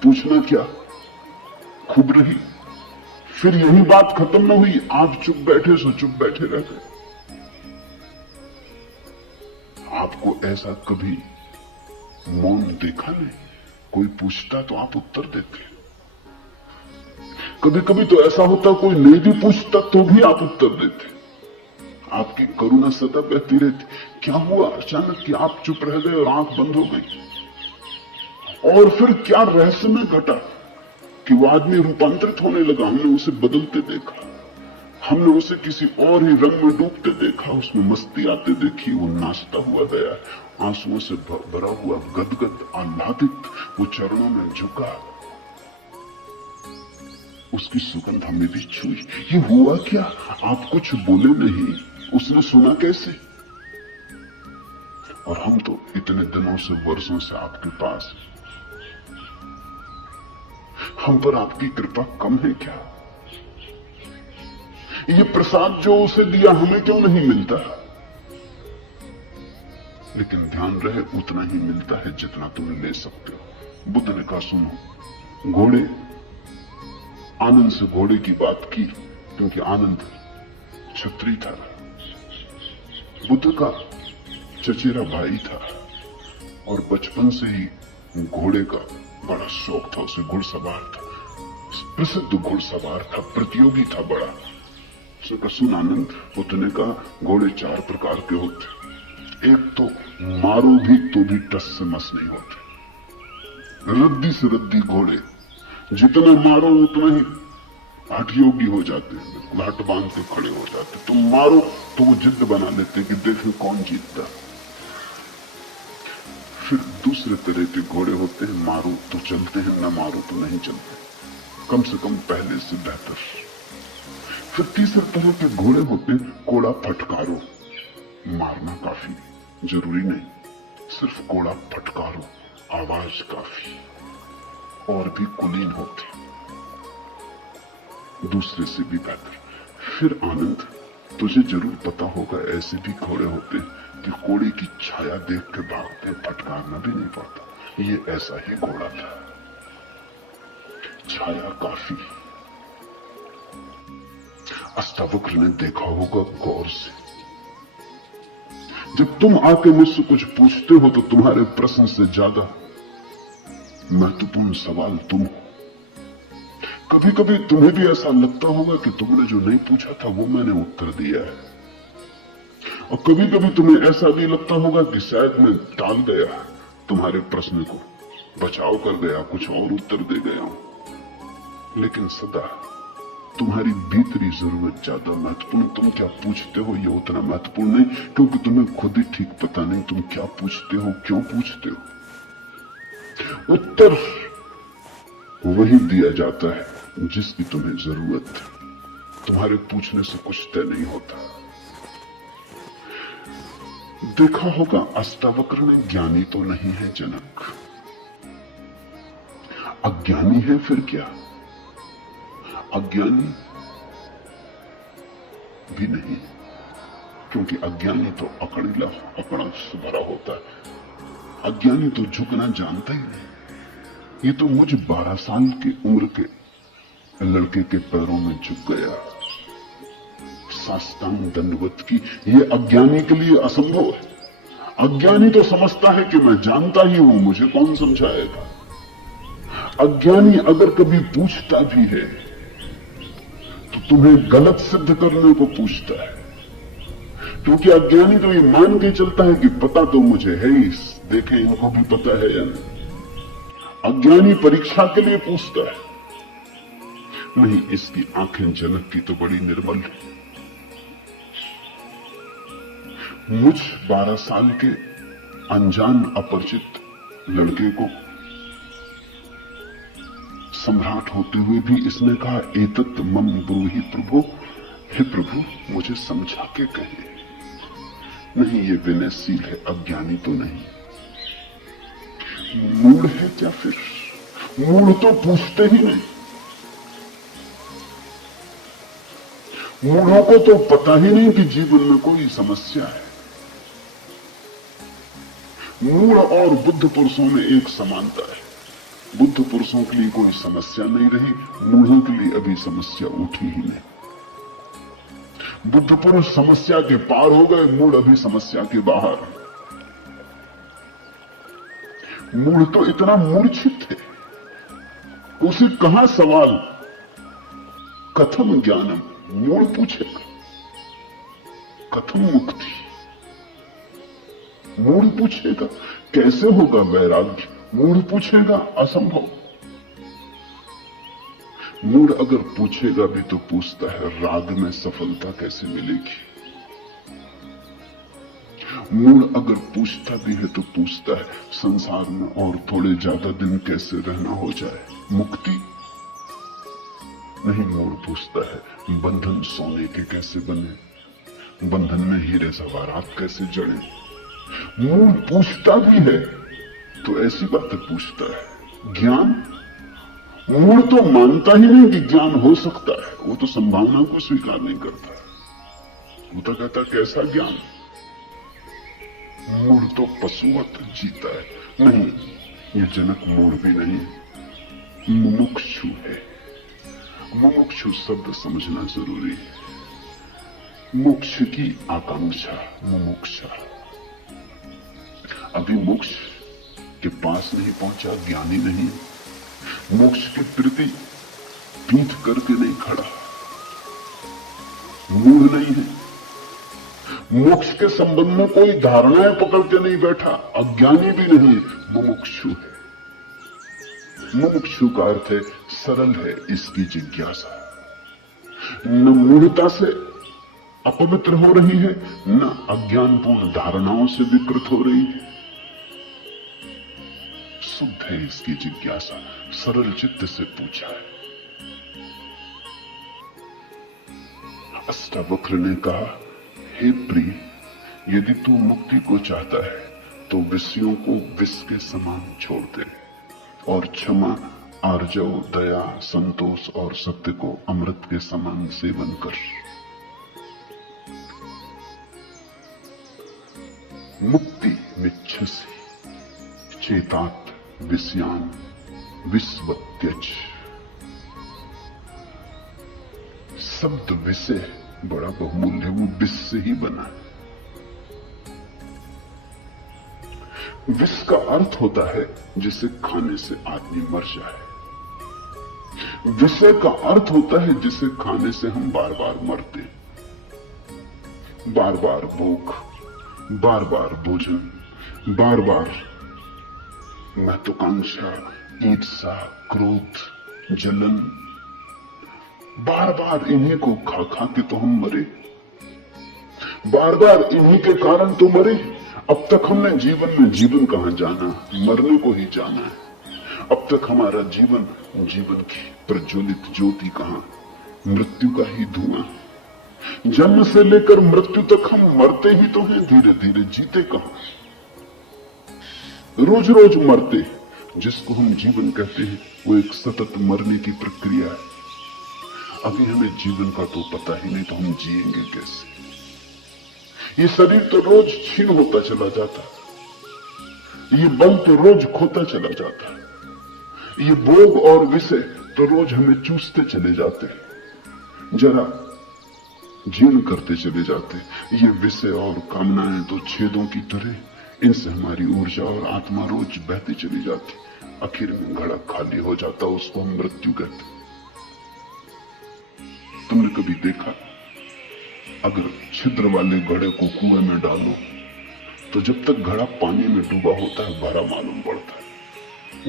पूछना क्या, खूब रही। फिर यही बात खत्म न हुई, आप चुप बैठे सो चुप बैठे रह गए। आपको ऐसा कभी मौन देखा नहीं? कोई पूछता तो आप उत्तर देते। कभी कभी तो ऐसा होता कोई नहीं भी पूछता तो भी आप उत्तर देते। आपकी करुणा सदा बहती रहती। क्या हुआ अचानक कि आप चुप रह गए और आंख बंद हो गई? और फिर क्या रहस्य में घटा कि वो आदमी रूपांतरित होने लगा? हमने उसे बदलते देखा, हमने उसे किसी और ही रंग में डूबते देखा, उसमें मस्ती आते देखी। वो नाचता हुआ गया, आंसुओं से भरा हुआ, गदगद आह्लादित, वो चरणों में झुका। उसकी सुगंध हमें भी छुई। ये हुआ क्या? आप कुछ बोले नहीं, उसने सुना कैसे? और हम तो इतने दिनों से, वर्षों से आपके पास, हम पर आपकी कृपा कम है क्या? ये प्रसाद जो उसे दिया हमें क्यों नहीं मिलता? लेकिन ध्यान रहे उतना ही मिलता है जितना तुम ले सकते हो। बुद्ध ने कहा सुनो, घोड़े, आनंद से घोड़े की बात की क्योंकि आनंद क्षत्रिय था, बुद्ध का चचेरा भाई था और बचपन से ही घोड़े का बड़ा शौक था। उसे घुड़सवार था, प्रसिद्ध घुड़सवार था, प्रतियोगी था बड़ा। उसने कहा सुन आनंद, बुद्ध ने कहा घोड़े 4 प्रकार के होते। एक तो मारो भी तो भी टस से मस नहीं होते, रद्दी से रद्दी घोड़े, जितना मारो उतना ही हठ योगी हो जाते हैं, बिल्कुल हट बांध के खड़े हो जाते। तुम मारो तो वो जिद बना लेते कि देखें कौन जीतता। फिर दूसरे तरह के घोड़े होते हैं, मारो तो चलते हैं, न मारो तो नहीं चलते, कम से कम पहले से बेहतर। फिर तीसरे तरह के घोड़े होते हैं, कोड़ा फटकारो, मारना काफी जरूरी नहीं, सिर्फ कोड़ा फटकारो, आवाज काफी। और भी कुलीन होते, दूसरे से भी बेहतर। फिर आनंद, तुझे जरूर पता होगा ऐसे भी घोड़े होते कि कोड़े की छाया देख के भागते, फटकारना भी नहीं पड़ता। ये ऐसा ही घोड़ा था, छाया काफी। अष्टावक्र ने देखा होगा गौर से। जब तुम आके मुझसे कुछ पूछते हो तो तुम्हारे प्रश्न से ज्यादा महत्वपूर्ण सवाल तुम हो। कभी कभी तुम्हें भी ऐसा लगता होगा कि तुमने जो नहीं पूछा था वो मैंने उत्तर दिया है, और कभी कभी तुम्हें ऐसा भी लगता होगा कि शायद मैं टाल गया तुम्हारे प्रश्न को, बचाव कर गया, कुछ और उत्तर दे गया हूं। लेकिन सदा तुम्हारी भीतरी जरूरत ज्यादा महत्वपूर्ण। तुम क्या पूछते हो ये उतना महत्वपूर्ण नहीं, क्योंकि तुम्हें खुद ही ठीक पता नहीं तुम क्या पूछते हो, क्यों पूछते हो। उत्तर वही दिया जाता है जिसकी तुम्हें जरूरत है। तुम्हारे पूछने से कुछ तय नहीं होता। देखा होगा अष्टावक्र ने ज्ञानी तो नहीं है जनक, अज्ञानी है। फिर क्या? अज्ञानी भी नहीं, क्योंकि अज्ञानी तो अकड़ीला, अकड़ा से भरा होता है। अज्ञानी तो झुकना जानता ही नहीं। ये तो मुझ 12 साल की उम्र के लड़के के पैरों में झुक गया, साष्टांग दंडवत की। ये अज्ञानी के लिए असंभव है। अज्ञानी तो समझता है कि मैं जानता ही हूं, मुझे कौन समझाएगा। अज्ञानी अगर कभी पूछता भी है तो तुम्हें गलत सिद्ध करने को पूछता है, क्योंकि अज्ञानी तो ये मान के चलता है कि पता तो मुझे है ही, देखें इनको भी पता है या नहीं। अज्ञानी परीक्षा के लिए पूछता है। नहीं, इसकी आंखें जनक की तो बड़ी निर्मल है। मुझ 12 साल के अनजान अपरिचित लड़के को सम्राट होते हुए भी इसने कहा एतत् मम ब्रूहि प्रभु, हे प्रभु मुझे समझा के कहे। नहीं, ये विनयशील है, अज्ञानी तो नहीं। मूढ़ है क्या? फिर मूढ़ तो पूछते ही नहीं। मूढ़ों को तो पता ही नहीं कि जीवन में कोई समस्या है। मूढ़ और बुद्ध पुरुषों में एक समानता है। बुद्ध पुरुषों के लिए कोई समस्या नहीं रही, मूढ़ों के लिए अभी समस्या उठी ही नहीं। बुद्ध पुरुष समस्या के पार हो गए, मूढ़ अभी समस्या के बाहर। मूढ़ तो इतना मूर्छित है, उसे कहां सवाल, कथम ज्ञानम, मूढ़ पूछेगा कथम मुक्ति, मूढ़ पूछेगा कैसे होगा वैराग्य, मूढ़ पूछेगा असंभव। मूढ़ अगर पूछेगा भी तो पूछता है राग में सफलता कैसे मिलेगी। मूढ़ अगर पूछता भी है तो पूछता है संसार में और थोड़े ज्यादा दिन कैसे रहना हो जाए, मुक्ति नहीं। मूढ़ पूछता है बंधन सोने के कैसे बने, बंधन में हीरे जवाहरात कैसे जड़े। मूढ़ पूछता भी है तो ऐसी बातें पूछता है। ज्ञान, मूढ़ तो मानता ही नहीं कि ज्ञान हो सकता है, वो तो संभावना को स्वीकार नहीं करता, वो तो कहता कैसा ज्ञान। मूढ़ तो पशुवत जीता है। नहीं, ये जनक मूढ़ भी नहीं, मुमुक्षु है। मुमुक्षु शब्द समझना जरूरी है। मोक्ष की आकांक्षा, मुमुक्षा। अभी मोक्ष के पास नहीं पहुंचा, ज्ञानी नहीं, मोक्ष के प्रति पीठ करके नहीं खड़ा, मूढ़ नहीं है। मोक्ष के संबंध में कोई धारणाएं पकड़ के नहीं बैठा, अज्ञानी भी नहीं, मुमुक्षु है। मुमुक्षु का अर्थ है सरल है इसकी जिज्ञासा, न मूढ़ता से अपवित्र हो रही है, न अज्ञानपूर्ण धारणाओं से विकृत हो रही है। शुद्ध है इसकी जिज्ञासा, सरल चित्त से पूछा है। अष्टावक्र ने कहा, हे प्रिय, यदि तू मुक्ति को चाहता है तो विषयों को विष के समान छोड़ दे और क्षमा, आर्जव, दया, संतोष और सत्य को अमृत के समान सेवन कर। मुक्ति मिच्छसि चेतात विषयान विस्वत्यज। शब्द विषय बड़ा बहुमूल्य, वो विष से ही बना है। विष का अर्थ होता है जिसे खाने से आदमी मर जाए। विषय का अर्थ होता है जिसे खाने से हम बार बार मरते, बार बार भूख, बार बार भोजन, बार बार महत्वाकांक्षा, ईर्ष्या, क्रोध, जलन, बार बार इन्हीं को खा खा के तो हम मरे, बार बार इन्हीं के कारण तो मरे। अब तक हमने जीवन में जीवन कहां जाना, मरने को ही जाना है। अब तक हमारा जीवन, जीवन की प्रज्वलित ज्योति कहां, मृत्यु का ही धुआं। जन्म से लेकर मृत्यु तक हम मरते ही तो हैं, धीरे धीरे जीते कहां, रोज रोज मरते। जिसको हम जीवन कहते हैं वो एक सतत मरने की प्रक्रिया है। अभी हमें जीवन का तो पता ही नहीं, तो हम जिएंगे कैसे। ये शरीर तो रोज क्षीण होता चला जाता, ये बल तो रोज खोता चला जाता, ये भोग और विषय तो रोज हमें चूसते चले जाते, जरा जीर्ण करते चले जाते। ये विषय और कामनाएं तो छेदों की तरह, इनसे हमारी ऊर्जा और आत्मा रोज बहती चली जाती। आखिर में घड़ा खाली हो जाता, उसको हम मृत्यु कहते। तुमने कभी देखा, अगर छिद्र वाले घड़े को कुएं में डालो तो जब तक घड़ा पानी में डूबा होता है भरा मालूम पड़ता है।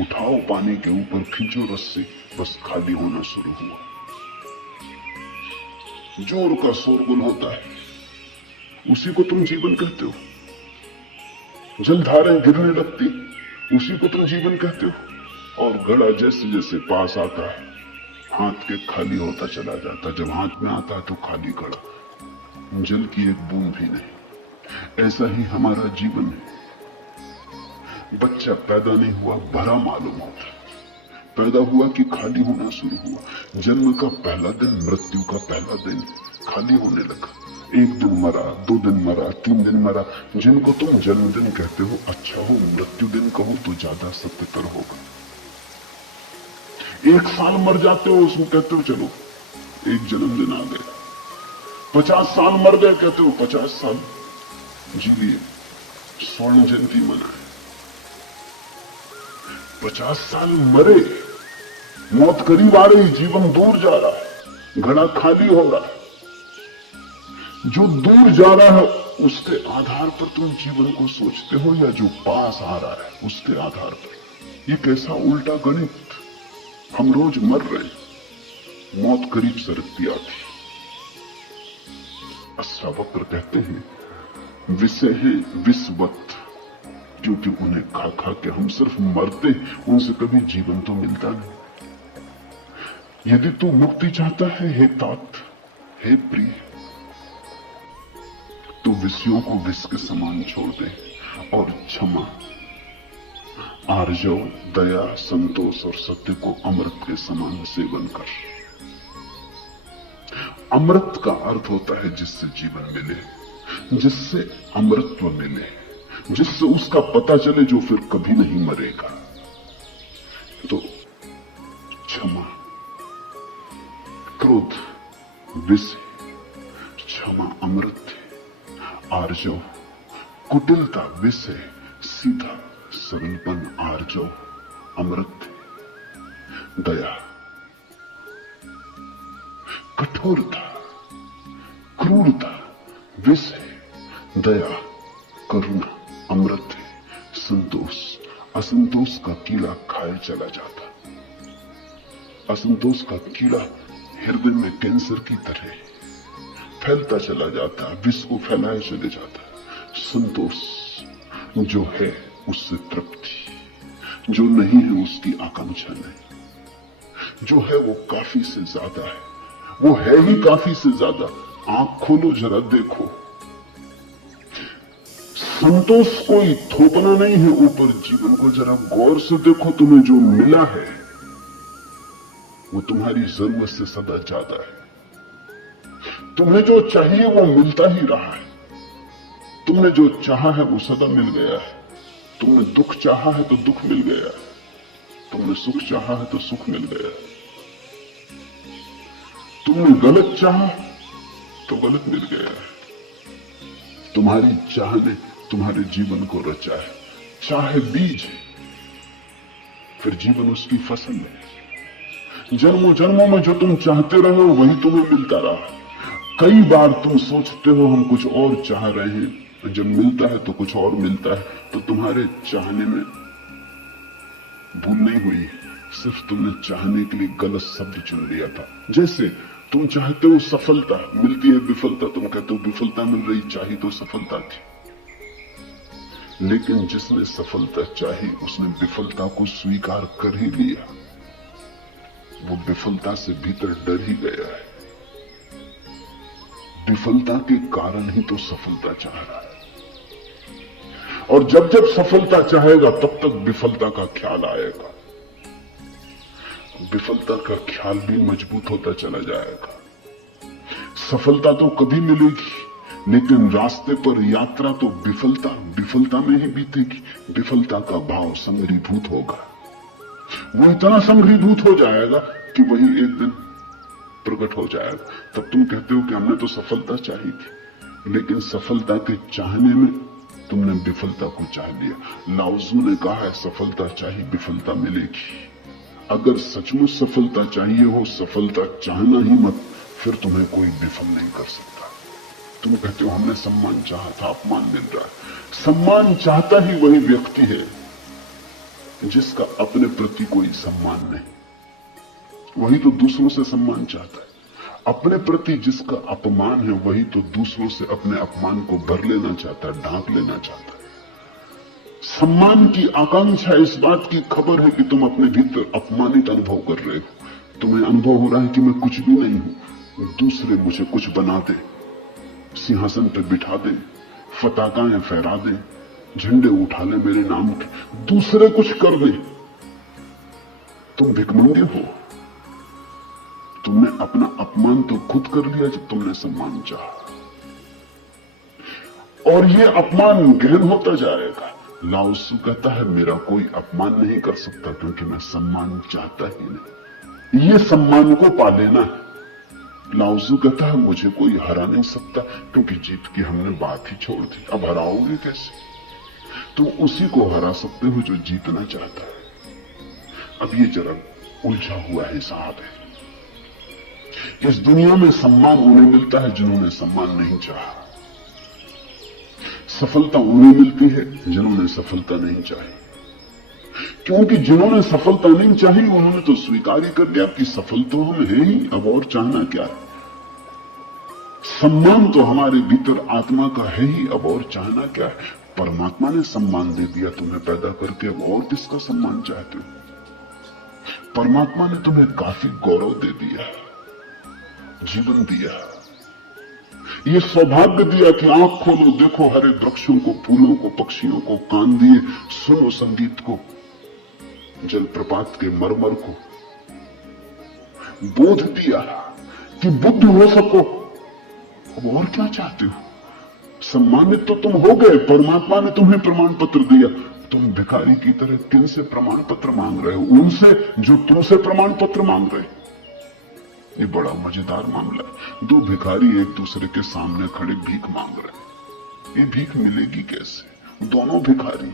उठाओ पानी के ऊपर, खींचो रस्सी, बस खाली होना शुरू हुआ। जोर का शोरगुल होता है, उसी को तुम जीवन कहते हो। जलधारें गिरने लगती, उसी को तुम जीवन कहते हो। और घड़ा जैसे जैसे पास आता है, हाथ के खाली होता चला जाता। जब हाथ में आता है तो खाली घड़ा, जल की एक बूंद भी नहीं। ऐसा ही हमारा जीवन है। बच्चा पैदा नहीं हुआ, भरा मालूम होता, पैदा हुआ कि खाली होना शुरू हुआ। जन्म का पहला दिन, मृत्यु का पहला दिन, खाली होने लगा। एक दिन मरा, 2 दिन मरा, 3 दिन मरा। जिनको तुम जन्मदिन कहते हो अच्छा हो, मृत्यु दिन कहो तो ज्यादा सत्यतर होगा। 1 साल मर जाते हो, उसमें कहते हो चलो एक जन्मदिन आ गया। 50 साल मर गए, कहते हो 50 साल जी लिए, स्वर्ण जयंती मनाए। 50 साल मरे, मौत करीब आ रही, जीवन दूर जा रहा है, घड़ा खाली हो रहा है। जो दूर जा रहा है उसके आधार पर तुम जीवन को सोचते हो, या जो पास आ रहा है उसके आधार पर? ये कैसा उल्टा गणित। हम रोज मर रहे, मौत करीब सरकती आती। अष्टावक्र कहते हैं विषय है विषवत, क्योंकि उन्हें खा खा के हम सिर्फ मरते, उनसे कभी जीवन तो मिलता नहीं। यदि तू मुक्ति चाहता है हे तात, हे प्रिय, तो विषयों को विष के समान छोड़ दे और क्षमा, आर्जव, दया, संतोष और सत्य को अमृत के समान सेवन कर। अमृत का अर्थ होता है जिससे जीवन मिले, जिससे अमृतत्व मिले, जिससे उसका पता चले जो फिर कभी नहीं मरेगा। तो क्षमा, क्रोध विष, क्षमा अमृत, आर्जव कुटिलता विष है, सीधा सरलपन आर्जव अमृत, दया कठोरता क्रूरता विष है, दया करुणा अमृत है, संतोष असंतोष का कीड़ा खाए चला जाता, असंतोष का कीड़ा हृदय में कैंसर की तरह फैलता चला जाता, विष को फैलाए चले जाता। संतोष जो है उससे तृप्ति, जो नहीं है उसकी आकांक्षा नहीं, जो है वो काफी से ज्यादा है, वो है ही काफी से ज्यादा। आंख खोलो जरा देखो, संतोष कोई थोपना नहीं है ऊपर, जीवन को जरा गौर से देखो। तुम्हें जो मिला है वो तुम्हारी जरूरत से सदा ज्यादा है। तुम्हें जो चाहिए वो मिलता ही रहा है। तुमने जो चाहा है वो सदा मिल गया है। तुमने दुख चाहा है तो दुख मिल गया है, तुमने सुख चाहा है तो सुख मिल गया है, तुमने गलत चाहा तो गलत मिल गया है। तुम्हारी चाह ने तुम्हारे जीवन को रचा है। चाहे बीज है, फिर जीवन उसकी फसल है। जन्मों जन्मों में जो तुम चाहते रहे हो वही तुम्हें मिलता रहा। कई बार तुम सोचते हो हम कुछ और चाह रहे हैं, जब मिलता है तो कुछ और मिलता है। तो तुम्हारे चाहने में भूल नहीं हुई, सिर्फ तुमने चाहने के लिए गलत शब्द चुन लिया था। जैसे तुम चाहते हो सफलता, मिलती है विफलता, तुम कहते हो विफलता मिल रही, चाही तो सफलता थी। लेकिन जिसने सफलता चाही उसने विफलता को स्वीकार कर ही लिया, वो विफलता से भीतर डर ही गया है। विफलता के कारण ही तो सफलता चाह रहा है, और जब जब सफलता चाहेगा तब तक विफलता का ख्याल आएगा। विफलता का ख्याल भी मजबूत होता चला जाएगा। सफलता तो कभी मिलेगी, लेकिन रास्ते पर यात्रा तो विफलता में ही बीतेगी। विफलता का भाव संग्रीभूत होगा, वो इतना संग्रीभूत हो जाएगा कि वही एक दिन प्रकट हो जाएगा। तब तुम कहते हो कि हमने तो सफलता चाही थी, लेकिन सफलता के चाहने में तुमने विफलता को चाह लिया। लाओजू ने कहा है सफलता चाहिए विफलता मिलेगी। अगर सचमुच सफलता चाहिए हो, सफलता चाहना ही मत, फिर तुम्हें कोई विफल नहीं कर सकता। तुम कहते हो हमने सम्मान चाहा था, अपमान मिल रहा है। सम्मान चाहता ही वही व्यक्ति है जिसका अपने प्रति कोई सम्मान नहीं, वही तो दूसरों से सम्मान चाहता है। अपने प्रति जिसका अपमान है वही तो दूसरों से अपने अपमान को भर लेना चाहता है, ढांक लेना चाहता है। सम्मान की आकांक्षा इस बात की खबर है कि तुम अपने भीतर अपमानित अनुभव कर रहे हो। तुम्हें अनुभव हो रहा है कि मैं कुछ भी नहीं हूं, दूसरे मुझे कुछ बना दे, सिंहासन पर बिठा दे, फताकाएं फहरा दे, झंडे उठा ले मेरे नाम के, दूसरे कुछ कर दे। तुम भिखमंगे हो। तुमने अपना अपमान तो खुद कर लिया जब तुमने सम्मान चाहा, और ये अपमान गहन होता जाएगा। लाओसु कहता है मेरा कोई अपमान नहीं कर सकता क्योंकि मैं सम्मान चाहता ही नहीं, ये सम्मान को पा लेना है। लाओसु कहता है मुझे कोई हरा नहीं सकता क्योंकि जीत की हमने बात ही छोड़ दी, अब हराओगे कैसे? तुम उसी को हरा सकते हो जो जीतना चाहता है। अब ये जरा उलझा हुआ हिसाब है। इस दुनिया में सम्मान उन्हें मिलता है जिन्होंने सम्मान नहीं चाहा, सफलता उन्हें मिलती है जिन्होंने सफलता नहीं चाही, क्योंकि जिन्होंने सफलता नहीं चाही उन्होंने तो स्वीकार ही कर लिया कि सफल तो हम हैं ही, अब और चाहना क्या है। सम्मान तो हमारे भीतर आत्मा का है ही, अब और चाहना क्या है। परमात्मा ने सम्मान दे दिया तुम्हें पैदा करके, अब और किसका सम्मान चाहते हो। परमात्मा ने तुम्हें काफी गौरव दे दिया, जीवन दिया, ये सौभाग्य दिया कि आंख खोलो देखो हरे वृक्षों को, फूलों को, पक्षियों को, कान दिए सुनो संगीत को, जलप्रपात के मरमर को, बोध दिया कि बुद्ध हो सको। अब और क्या चाहते हो। सम्मानित तो तुम हो गए, परमात्मा ने तुम्हें प्रमाण पत्र दिया, तुम भिखारी की तरह किनसे प्रमाण पत्र मांग रहे हो। उनसे जो तुमसे प्रमाण पत्र मांग रहे। ये बड़ा मजेदार मामला है। दो भिखारी एक दूसरे के सामने खड़े भीख मांग रहे, ये भीख मिलेगी कैसे। दोनों भिखारी,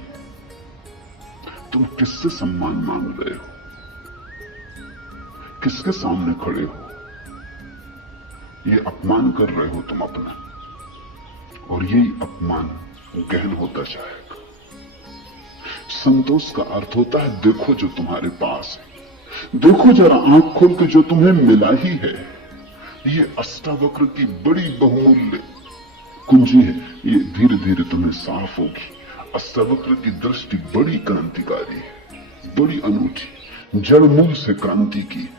तुम किससे सम्मान मांग रहे हो, किसके सामने खड़े हो। ये अपमान कर रहे हो तुम अपना, और यही अपमान गहन होता जाएगा। संतोष का अर्थ होता है देखो जो तुम्हारे पास है, देखो जरा आंख खोल के जो तुम्हें मिला ही है। ये अष्टावक्र की बड़ी बहुमूल्य कुंजी है, ये धीरे धीरे तुम्हें साफ होगी। अष्टावक्र की दृष्टि बड़ी क्रांतिकारी है, बड़ी अनूठी, जड़ मूल से क्रांति की।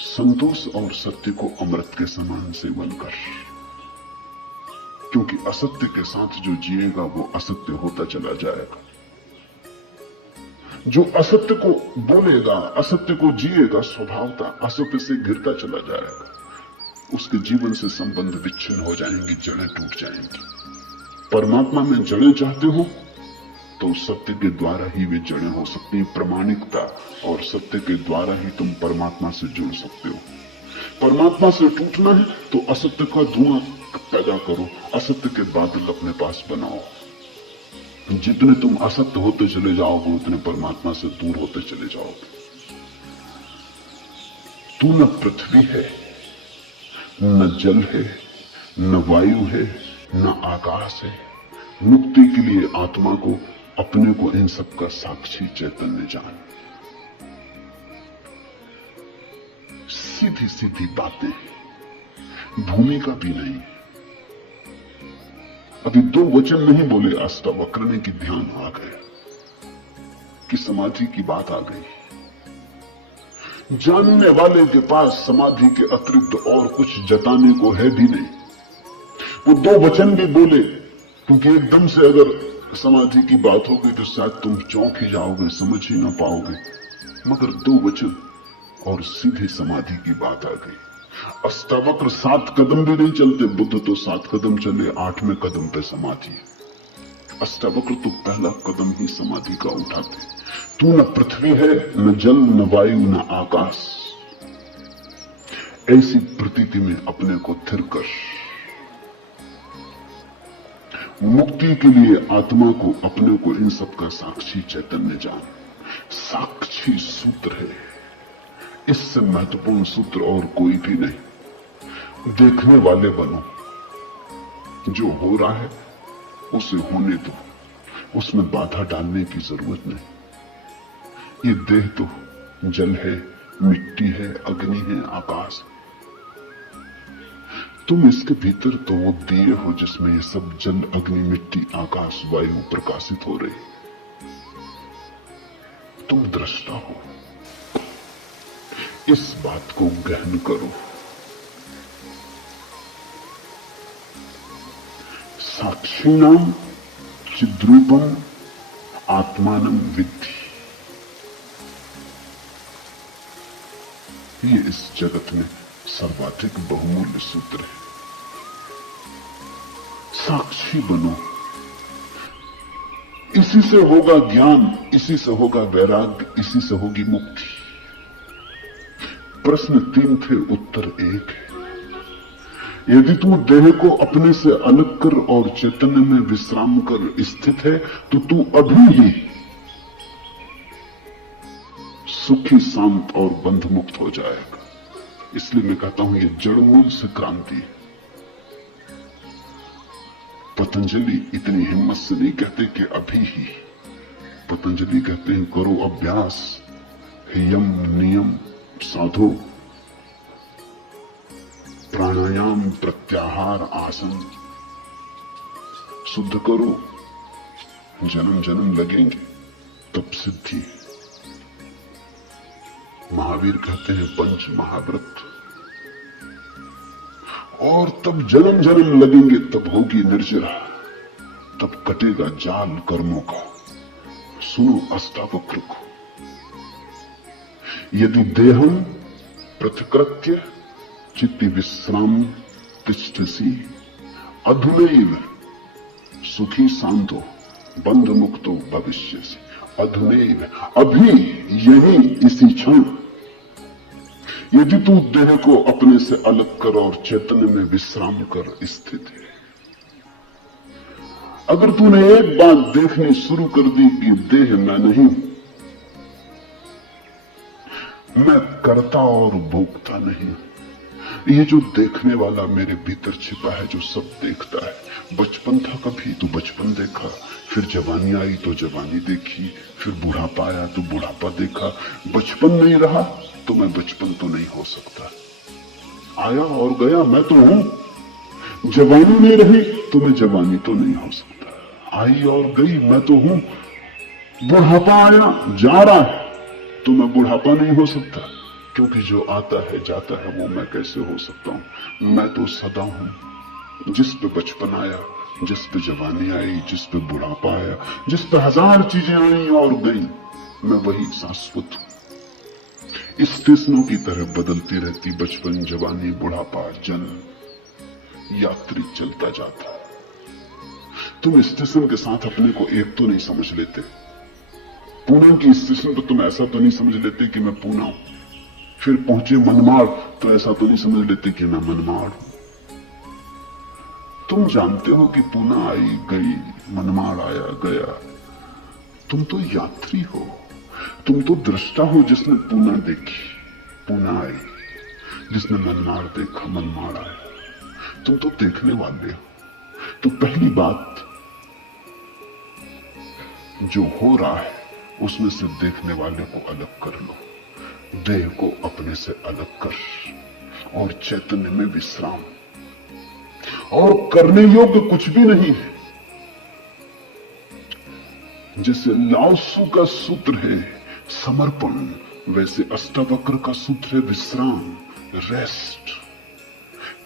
संतोष और सत्य को अमृत के समान सेवन कर, क्योंकि असत्य के साथ जो जिएगा वो असत्य होता चला जाएगा। जो असत्य को बोलेगा, असत्य को जिएगा, स्वभावता असत्य से घिरता चला जाएगा। उसके जीवन से संबंध विच्छिन्न हो जाएंगे, जड़ें टूट जाएंगी। परमात्मा में जड़ें चाहते हो तो सत्य के द्वारा ही वे जड़ें हो सकती हैं। प्रामाणिकता और सत्य के द्वारा ही तुम परमात्मा से जुड़ सकते हो। परमात्मा से टूटना है तो असत्य का धुआं पैदा करो, असत्य के बादल अपने पास बनाओ। जितने तुम असत्य होते चले जाओगे उतने परमात्मा से दूर होते चले जाओगे। तू न पृथ्वी है, न जल है, न वायु है, न आकाश है। मुक्ति के लिए आत्मा को, अपने को, इन सब का साक्षी चैतन्य जान। सीधी सीधी बातें, भूमिका भी नहीं। अभी दो वचन नहीं बोले अष्टावक्र ने कि ध्यान आ गया, कि समाधि की बात आ गई। जानने वाले के पास समाधि के अतिरिक्त और कुछ जताने को है भी नहीं। वो दो वचन भी बोले, क्योंकि एकदम से अगर समाधि की बात होगी तो शायद तुम चौंक ही जाओगे, समझ ही ना पाओगे। मगर दो वचन और सीधे समाधि की बात आ गई। अष्टावक्र 7 कदम भी नहीं चलते, बुद्ध तो 7 कदम चले, 8वें कदम पे समाधि। अष्टावक्र तो पहला कदम ही समाधि का उठाते। तू न पृथ्वी है, न जल, न वायु, न आकाश। ऐसी प्रतीति में अपने को थिर कर। मुक्ति के लिए आत्मा को, अपने को, इन सब का साक्षी चैतन्य जान। साक्षी सूत्र है, इससे महत्वपूर्ण सूत्र और कोई भी नहीं। देखने वाले बनो, जो हो रहा है उसे होने दो, उसमें बाधा डालने की जरूरत नहीं। ये देह तो जल है, मिट्टी है, अग्नि है, आकाश। तुम इसके भीतर तो वो दिए हो जिसमें ये सब जल, अग्नि, मिट्टी, आकाश, वायु प्रकाशित हो रही। तुम दृष्टा हो। इस बात को गहन करो। साक्षिणाम चिद्रूपम आत्मानम विद्धि। ये इस जगत में सर्वाधिक बहुमूल्य सूत्र है। साक्षी बनो, इसी से होगा ज्ञान, इसी से होगा वैराग्य, इसी से होगी मुक्ति। प्रश्न 3 थे, उत्तर 1 है। यदि तू देह को अपने से अलग कर और चैतन्य में विश्राम कर स्थित है तो तू अभी ही सुखी, शांत और बंध मुक्त हो जाएगा। इसलिए मैं कहता हूं ये जड़मूल से क्रांति है। पतंजलि इतनी हिम्मत से नहीं कहते कि अभी ही, पतंजलि कहते हैं करो अभ्यास, यम नियम साधो, प्राणायाम प्रत्याहार आसन शुद्ध करो, जन्म जन्म लगेंगे तब सिद्धि। महावीर कहते हैं पंच महाव्रत, और तब जन्म जन्म लगेंगे, तब होगी निर्जरा, तब कटेगा जाल कर्मों का। सुनो अष्टावक्र को, यदि देहम प्रतिकृत्य चित्ति विश्राम तिष्ठसि अधुनैव सुखी शांतो बंध मुक्तो भविष्यसि। अधुनैव, अभी, यही, इसी क्षण। यदि तू देह को अपने से अलग कर और चैतन्य में विश्राम कर स्थित है, अगर तूने एक बात देखनी शुरू कर दी कि देह मैं नहीं, मैं करता और भोगता नहीं, ये जो देखने वाला मेरे भीतर छिपा है, जो सब देखता है। बचपन था कभी तो बचपन देखा, फिर जवानी आई तो जवानी देखी, फिर बुढ़ापा आया तो बुढ़ापा देखा। बचपन नहीं रहा तो मैं बचपन तो नहीं हो सकता। आया और गया, मैं तो हूं। जवानी नहीं रही तो मैं जवानी तो नहीं हो सकता। आई और गई, मैं तो हूं। बुढ़ापा आया जा रहा है तो मैं बुढ़ापा नहीं हो सकता, क्योंकि जो आता है जाता है वो मैं कैसे हो सकता हूं। मैं तो सदा हूं। जिस पे बचपन आया, जिस पे जवानी आई, जिस पे बुढ़ापा आया, जिस पे हजार चीजें आई और गई, मैं वही शाश्वत हूं। स्टेशनों की तरह बदलती रहती बचपन, जवानी, बुढ़ापा, जन्म, यात्री चलता जाता। तुम स्टेशन के साथ अपने को एक तो नहीं समझ लेते। पूना की स्टेशन पर तुम ऐसा तो नहीं समझ लेते कि मैं पूना हूं। फिर पहुंचे मनमाड़ तो ऐसा तो नहीं समझ लेते कि मैं मनमाड़ हूं। तुम जानते हो कि पूना आई गई, मनमाड़ आया गया। तुम तो यात्री हो, तुम तो दृष्टा हो जिसने पूना देखी, पूना आई, जिसने मनमाड़ देखा, मनमाड़ आया। तुम तो देखने वाले हो। तो पहली बात, जो हो रहा है उसमें से देखने वाले को अलग कर लो। देह को अपने से अलग कर और चैतन्य में विश्राम। और करने योग्य कुछ भी नहीं है। जैसे लाओसू का सूत्र है समर्पण, वैसे अष्टावक्र का सूत्र है विश्राम, रेस्ट।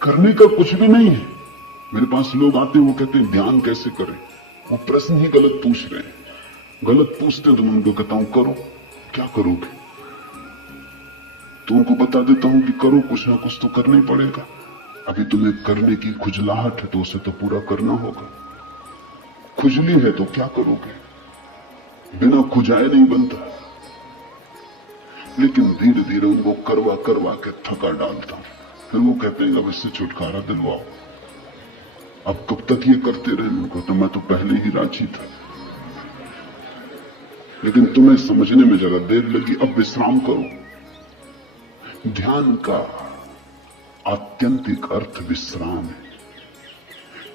करने का कुछ भी नहीं है। मेरे पास लोग आते हैं, वो कहते हैं ध्यान कैसे करें। वो प्रश्न ही गलत पूछ रहे हैं। गलत पूछते हैं तो मैं उनको कहता हूं करो। क्या करोगे? तो उनको बता देता हूं कि करो, कुछ ना कुछ तो करना ही पड़ेगा। अभी तुम्हें करने की खुजलाहट है तो उसे तो पूरा करना होगा। खुजली है तो क्या करोगे? बिना खुजाए नहीं बनता। लेकिन धीरे धीरे उनको करवा करवा के थका डालता हूं। फिर वो कहते हैं अब इससे छुटकारा दिलवाओ। अब कब तक ये करते रहे? उनको तो मैं तो पहले ही राजी था, लेकिन तुम्हें समझने में जरा देर लगी। अब विश्राम करो। ध्यान का आत्यंतिक अर्थ विश्राम है।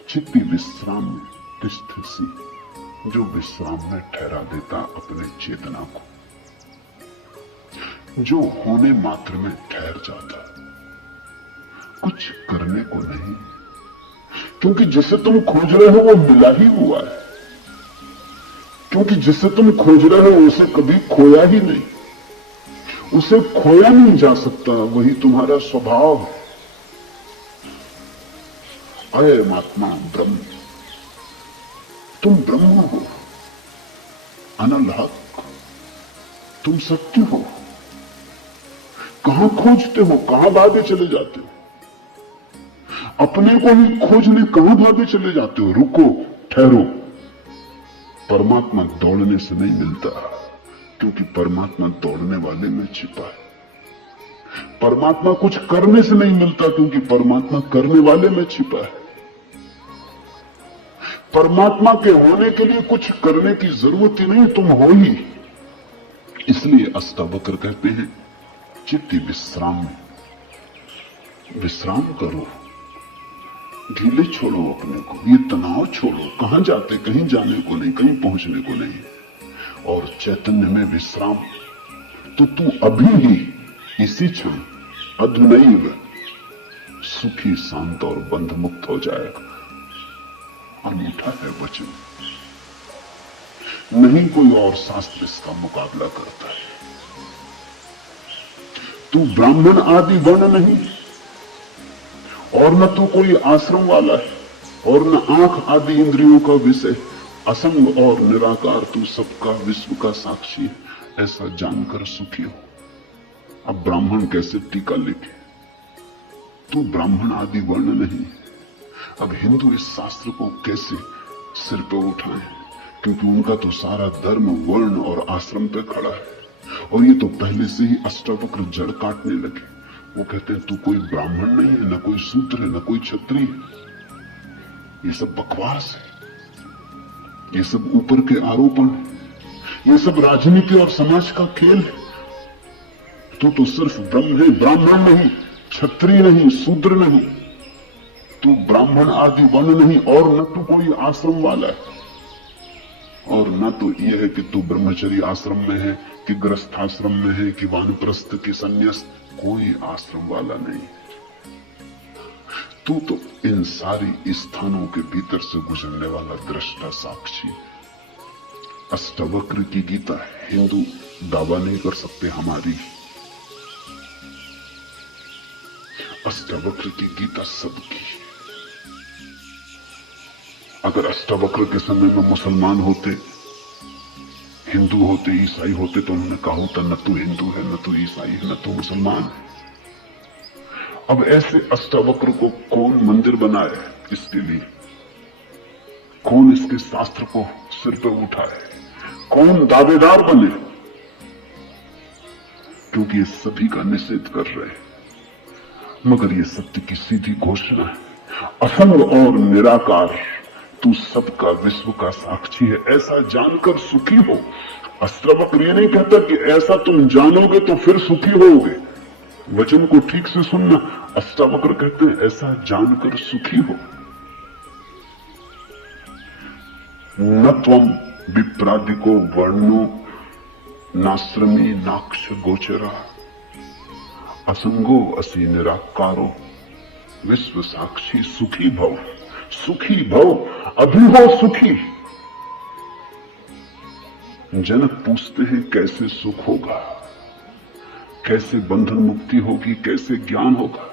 चित्ती विश्राम में तिष्ठसि, जो विश्राम में ठहरा देता अपने चेतना को, जो होने मात्र में ठहर जाता, कुछ करने को नहीं। क्योंकि जिसे तुम खोज रहे हो वो मिला ही हुआ है। क्योंकि जिसे तुम खोज रहे हो उसे कभी खोया ही नहीं। उसे खोया नहीं जा सकता, वही तुम्हारा स्वभाव है। अयम आत्मा ब्रह्म, तुम ब्रह्म हो, अनल हक, तुम सत्य हो। कहां खोजते हो, कहां भागे चले जाते हो? अपने को ही खोजने कहां भागे चले जाते हो? रुको, ठहरो। परमात्मा दौड़ने से नहीं मिलता, क्योंकि परमात्मा दौड़ने वाले में छिपा है। परमात्मा कुछ करने से नहीं मिलता, क्योंकि परमात्मा करने वाले में छिपा है। परमात्मा के होने के लिए कुछ करने की जरूरत ही नहीं, तुम हो ही। इसलिए अष्टावक्र कहते हैं चित्ती विश्राम में, विश्राम करो, ढीले छोड़ो अपने को, ये तनाव छोड़ो। कहां जाते? कहीं जाने को नहीं, कहीं पहुंचने को नहीं। और चैतन्य में विश्राम, तो तू अभी ही इसी क्षण अधुनैव सुखी, शांत और बंध मुक्त हो जाएगा। अनूठा है वचन, नहीं कोई और शास्त्र इसका मुकाबला करता है। तू ब्राह्मण आदि वर्ण नहीं, और न तू कोई आश्रम वाला है, और न आंख आदि इंद्रियों का विषय, असंग और निराकार तू सबका, विश्व का साक्षी है, ऐसा जानकर सुखी हो। अब ब्राह्मण कैसे टीका लिखे? तू ब्राह्मण आदि वर्ण नहीं। अब हिंदू इस शास्त्र को कैसे सिर पर उठाएं? क्योंकि उनका तो सारा धर्म वर्ण और आश्रम पे खड़ा है, और ये तो पहले से ही अष्टावक्र जड़ काटने लगे। वो कहते हैं तू कोई ब्राह्मण नहीं है, न कोई शूद्र है, न कोई क्षत्रिय है। ये सब बकवास है, ये सब ऊपर के आरोपण है, ये सब राजनीति और समाज का खेल है। तू तो सिर्फ ब्रह्म है, ब्राह्मण नहीं, क्षत्रिय नहीं, शूद्र नहीं, तू ब्राह्मण आदि वर्ण नहीं, और न तू कोई आश्रम वाला है, और न तो यह है कि तू ब्रह्मचर्य आश्रम में है, कि गृहस्थाश्रम में है, कि वानप्रस्थ, की संन्यास, कोई आश्रम वाला नहीं। तू तो इन सारी स्थानों के भीतर से गुजरने वाला दृष्टा साक्षी। अष्टावक्र की गीता हिंदू दावा नहीं कर सकते हमारी, अष्टावक्र की गीता सबकी। अगर अष्टावक्र के समय में मुसलमान होते, हिंदू होते, ईसाई होते, तो उन्होंने कहा होता न तू हिंदू है, न तू ईसाई है, न तू मुसलमान है। अब ऐसे अष्टावक्र को कौन मंदिर बनाए? इसके लिए कौन इसके शास्त्र को सिर पर उठाए? कौन दावेदार बने? क्योंकि ये सभी का निषेध कर रहे हैं। मगर ये सत्य की सीधी घोषणा है, असंग और निराकार तू सबका, विश्व का साक्षी है, ऐसा जानकर सुखी हो। अष्टावक्र ये नहीं कहता कि ऐसा तुम जानोगे तो फिर सुखी होगे। वचन को ठीक से सुनना, अष्टावक्र कहते हैं ऐसा जानकर सुखी हो। न त्वम विप्रादिको वर्णो नाश्रमी नाक्ष गोचरा, असंगो असि निराकारो विश्व साक्षी सुखी भव। सुखी भव, अभी हो सुखी। जनक पूछते हैं कैसे सुख होगा, कैसे बंधन मुक्ति होगी, कैसे ज्ञान होगा?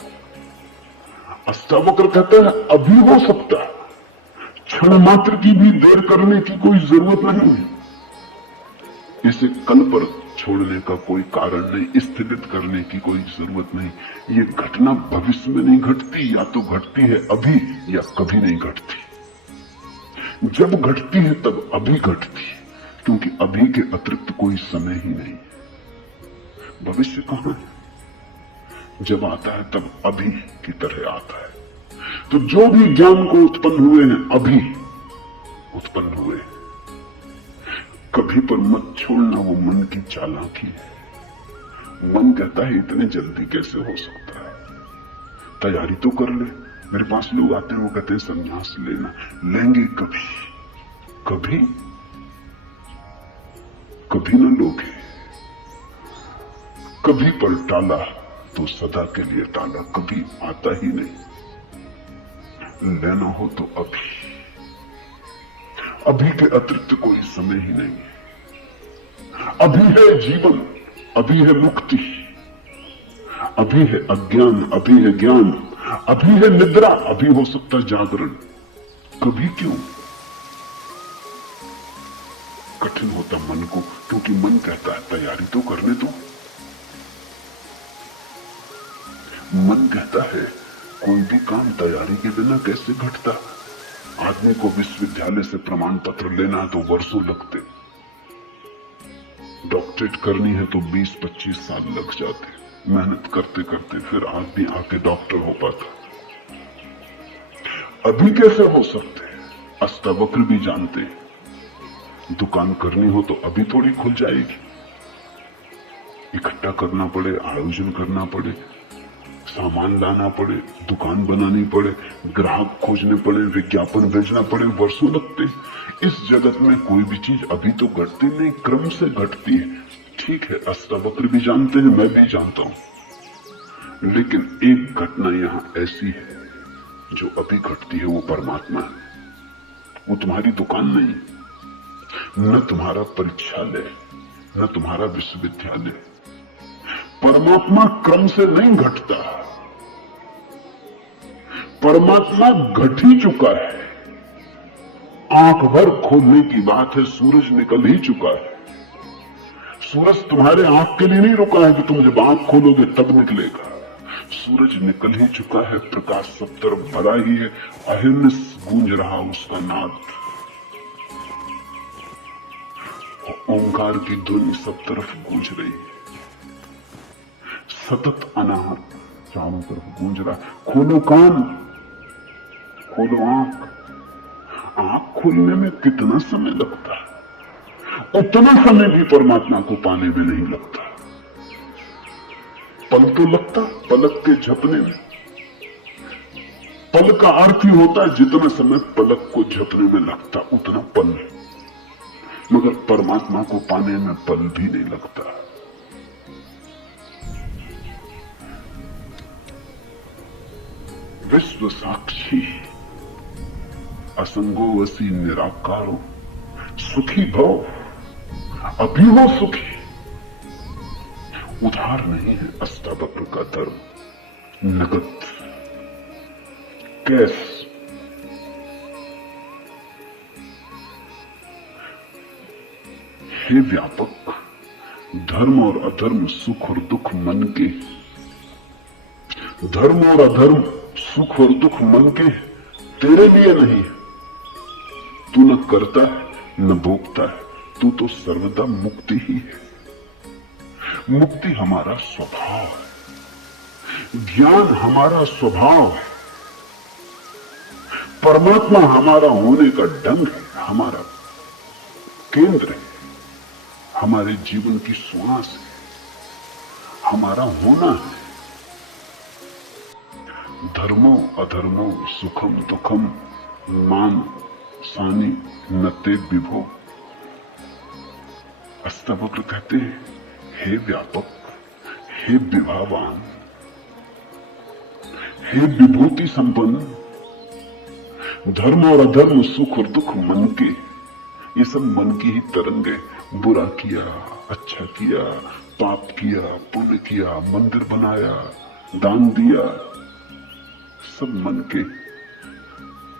अष्टावक्र कहते हैं अभी हो सकता है, क्षण मात्र की भी देर करने की कोई जरूरत नहीं है। इसे कल पर छोड़ने का कोई कारण नहीं, स्थगित करने की कोई जरूरत नहीं। ये घटना भविष्य में नहीं घटती, या तो घटती है अभी या कभी नहीं घटती। जब घटती है तब अभी घटती है, क्योंकि अभी के अतिरिक्त कोई समय ही नहीं। भविष्य कहां है? जब आता है तब अभी की तरह आता है। तो जो भी ज्ञान को उत्पन्न हुए हैं अभी उत्पन्न हुए। कभी पर मत छोड़ना, वो मन की चालाकी है। मन कहता है इतने जल्दी कैसे हो सकता है, तैयारी तो कर ले। मेरे पास लोग आते हैं, वो कहते हैं संन्यास लेना, लेंगे कभी? कभी कभी ना लोगे। कभी पर टाला तो सदा के लिए टाला, कभी आता ही नहीं। लेना हो तो अभी, अभी के अतिरिक्त कोई समय ही नहीं है। अभी है जीवन, अभी है मुक्ति, अभी है अज्ञान, अभी है ज्ञान, अभी है निद्रा, अभी हो सकता जागरण। कभी क्यों? कठिन होता मन को, क्योंकि मन कहता है तैयारी तो करने दो। मन कहता है कोई भी काम तैयारी के बिना कैसे घटता। आदमी को विश्वविद्यालय से प्रमाण पत्र लेना है तो वर्षों लगते, डॉक्टरेट करनी है तो 20-25 साल लग जाते। मेहनत करते करते फिर आदमी आके डॉक्टर हो पाता। अभी कैसे हो सकते? अष्टावक्र भी जानते, दुकान करनी हो तो अभी थोड़ी खुल जाएगी। इकट्ठा करना पड़े, आयोजन करना पड़े, सामान लाना पड़े, दुकान बनानी पड़े, ग्राहक खोजने पड़े, विज्ञापन भेजना पड़े, वर्षों लगते। इस जगत में कोई भी चीज अभी तो घटती नहीं, क्रम से घटती है। ठीक है, अष्टावक्र भी जानते हैं, मैं भी जानता हूं, लेकिन एक घटना यहां ऐसी है जो अभी घटती है, वो परमात्मा है। वो तुम्हारी दुकान नहीं, न तुम्हारा परीक्षालय, न तुम्हारा विश्वविद्यालय। परमात्मा क्रम से नहीं घटता, परमात्मा घट ही चुका है। आंख भर खोलने की बात है, सूरज निकल ही चुका है। सूरज तुम्हारे आंख के लिए नहीं रुका है कि तुम जब आंख खोलोगे तब निकलेगा। सूरज निकल ही चुका है, प्रकाश सब तरफ भरा ही है, अहिर्निश गूंज रहा उसका नाद, ओंकार की ध्वनि सब तरफ गूंज रही है, सतत अनाहत चारों तरफ गूंज रहा। खोलो कान, खोलो आंख। आंख खोलने में कितना समय लगता है, उतना समय भी परमात्मा को पाने में नहीं लगता। पल तो लगता, पलक के झपने में। पल का अर्थ ही होता है जितना समय पलक को झपने में लगता उतना पल, मगर परमात्मा को पाने में पल भी नहीं लगता। विश्व साक्षी असंगो वसी निराकारो, सुखी भव अभी हो सुखी। उधार नहीं है अष्टावक्र का धर्म, नगद, कैश। हे व्यापक, धर्म और अधर्म, सुख और दुख मन के, धर्म और अधर्म, सुख और दुख मन के, तेरे लिए नहीं। तू न करता है न भोगता है, तू तो सर्वदा मुक्ति ही है। मुक्ति हमारा स्वभाव है, ज्ञान हमारा स्वभाव है, परमात्मा हमारा होने का ढंग है, हमारा केंद्र है, हमारे जीवन की श्वास है, हमारा होना है। धर्मो अधर्मो सुखम दुखम मान सानी नते विभो। अष्टावक्र कहते हैं, हे व्यापक, हे विभावान, हे विभूति संपन्न, धर्म और अधर्म, सुख और दुख मन के, ये सब मन की ही तरंगे। बुरा किया, अच्छा किया, पाप किया, पुण्य किया, मंदिर बनाया, दान दिया, सब मन के।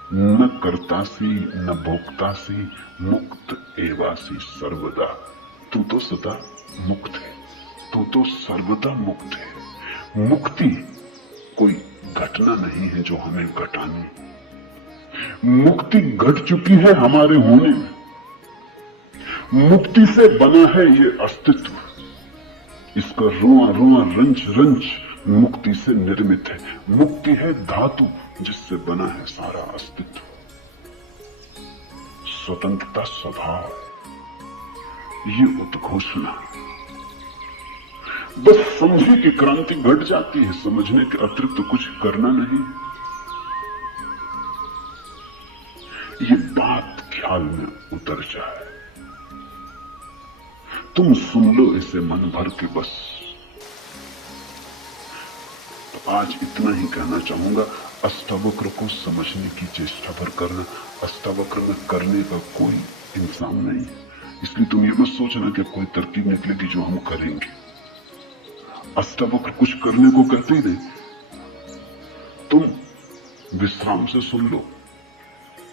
न कर्तासी न भोक्तासी, मुक्त एवासी सर्वदा। तू तो सदा मुक्त है, तू तो सर्वदा मुक्त है। मुक्ति कोई घटना नहीं है जो हमें घटानी, मुक्ति घट चुकी है हमारे होने में। मुक्ति से बना है ये अस्तित्व, इसका रुआ रुआ रंच रंच मुक्ति से निर्मित है। मुक्ति है धातु जिससे बना है सारा अस्तित्व। स्वतंत्रता स्वभाव, ये उद्घोषणा। बस समझे कि क्रांति घट जाती है, समझने के अतिरिक्त कुछ करना नहीं। ये बात ख्याल में उतर जाए, तुम सुन लो इसे मन भर के बस। तो आज इतना ही कहना चाहूंगा, अष्टावक्र को समझने की चेष्टा भर करना। अष्टावक्र में करने का कोई इंसान नहीं है, इसलिए तुम ये मत सोचना कि कोई तरकीब निकलेगी जो हम करेंगे। अष्टावक्र कुछ करने को कहते ही नहीं, तुम विश्राम से सुन लो।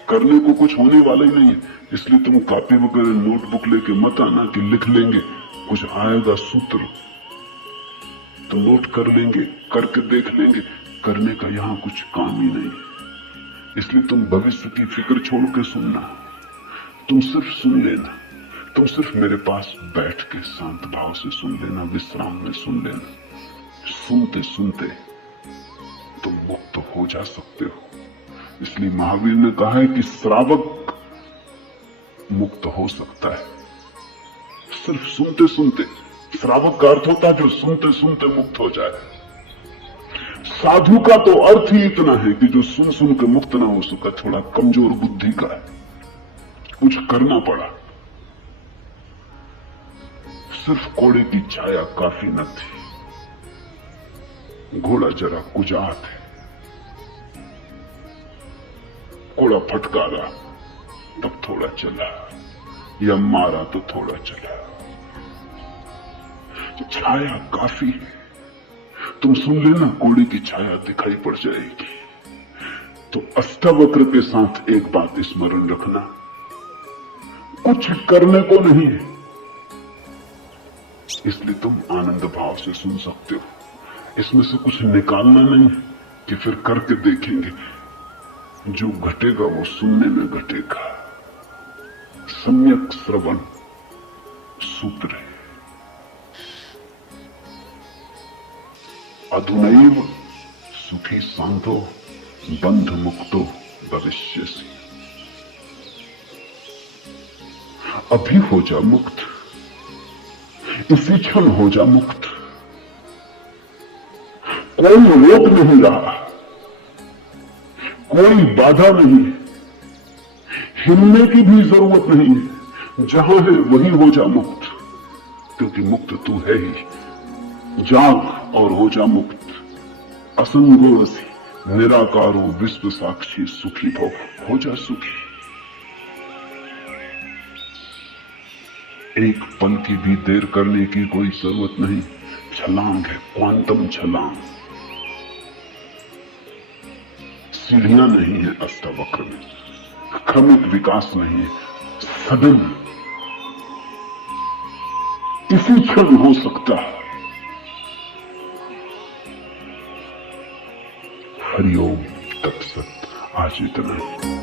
करने को कुछ होने वाला ही नहीं है, इसलिए तुम कॉपी वगैरह नोटबुक लेके मत आना कि लिख लेंगे, कुछ आएगा सूत्र तो नोट कर लेंगे, करके देख लेंगे। करने का यहां कुछ काम ही नहीं, इसलिए तुम भविष्य की फिक्र छोड़ के सुनना। तुम सिर्फ सुन लेना, तुम सिर्फ मेरे पास बैठ के शांत भाव से सुन लेना, विश्राम में सुन लेना। सुनते सुनते तुम मुक्त हो जा सकते हो। इसलिए महावीर ने कहा है कि श्रावक मुक्त हो सकता है सिर्फ सुनते सुनते। श्रावक का अर्थ होता है जो सुनते सुनते मुक्त हो जाए। साधु का तो अर्थ ही इतना है कि जो सुन सुन के मुक्त ना हो सका, थोड़ा कमजोर बुद्धि का है, कुछ करना पड़ा। सिर्फ घोड़े की छाया काफी न थी, घोड़ा जरा कुजात है। घोड़ा फटकारा तब थोड़ा चला, या मारा तो थोड़ा चला। छाया काफी है, तुम सुन लेना, घोड़े की छाया दिखाई पड़ जाएगी। तो अष्टावक्र के साथ एक बात स्मरण रखना, कुछ करने को नहीं है, इसलिए तुम आनंद भाव से सुन सकते हो। इसमें से कुछ निकालना नहीं कि फिर करके देखेंगे। जो घटेगा वो सुनने में घटेगा। सम्यक श्रवण सूत्र है। अधुनैव सुखी शांतो बंध मुक्तो भविष्यसि। अभी हो जा मुक्त, इसी क्षण हो जा मुक्त। कोई रोक नहीं रहा, कोई बाधा नहीं, हिलने की भी जरूरत नहीं है। जहां है वहीं हो जा मुक्त, क्योंकि मुक्त तू है ही। जाग और हो जा मुक्त। असंगोरसी निराकारो विश्व साक्षी सुखी भव, हो जा सुखी। एक पल की भी देर करने की कोई जरूरत नहीं। छलांग है, क्वांटम छलांग। सीढ़ियां नहीं है अष्टावक्र में, क्रमिक विकास नहीं है, सडन इसी क्षण हो सकता है। हरिओम तत्सत। आज इतना ही।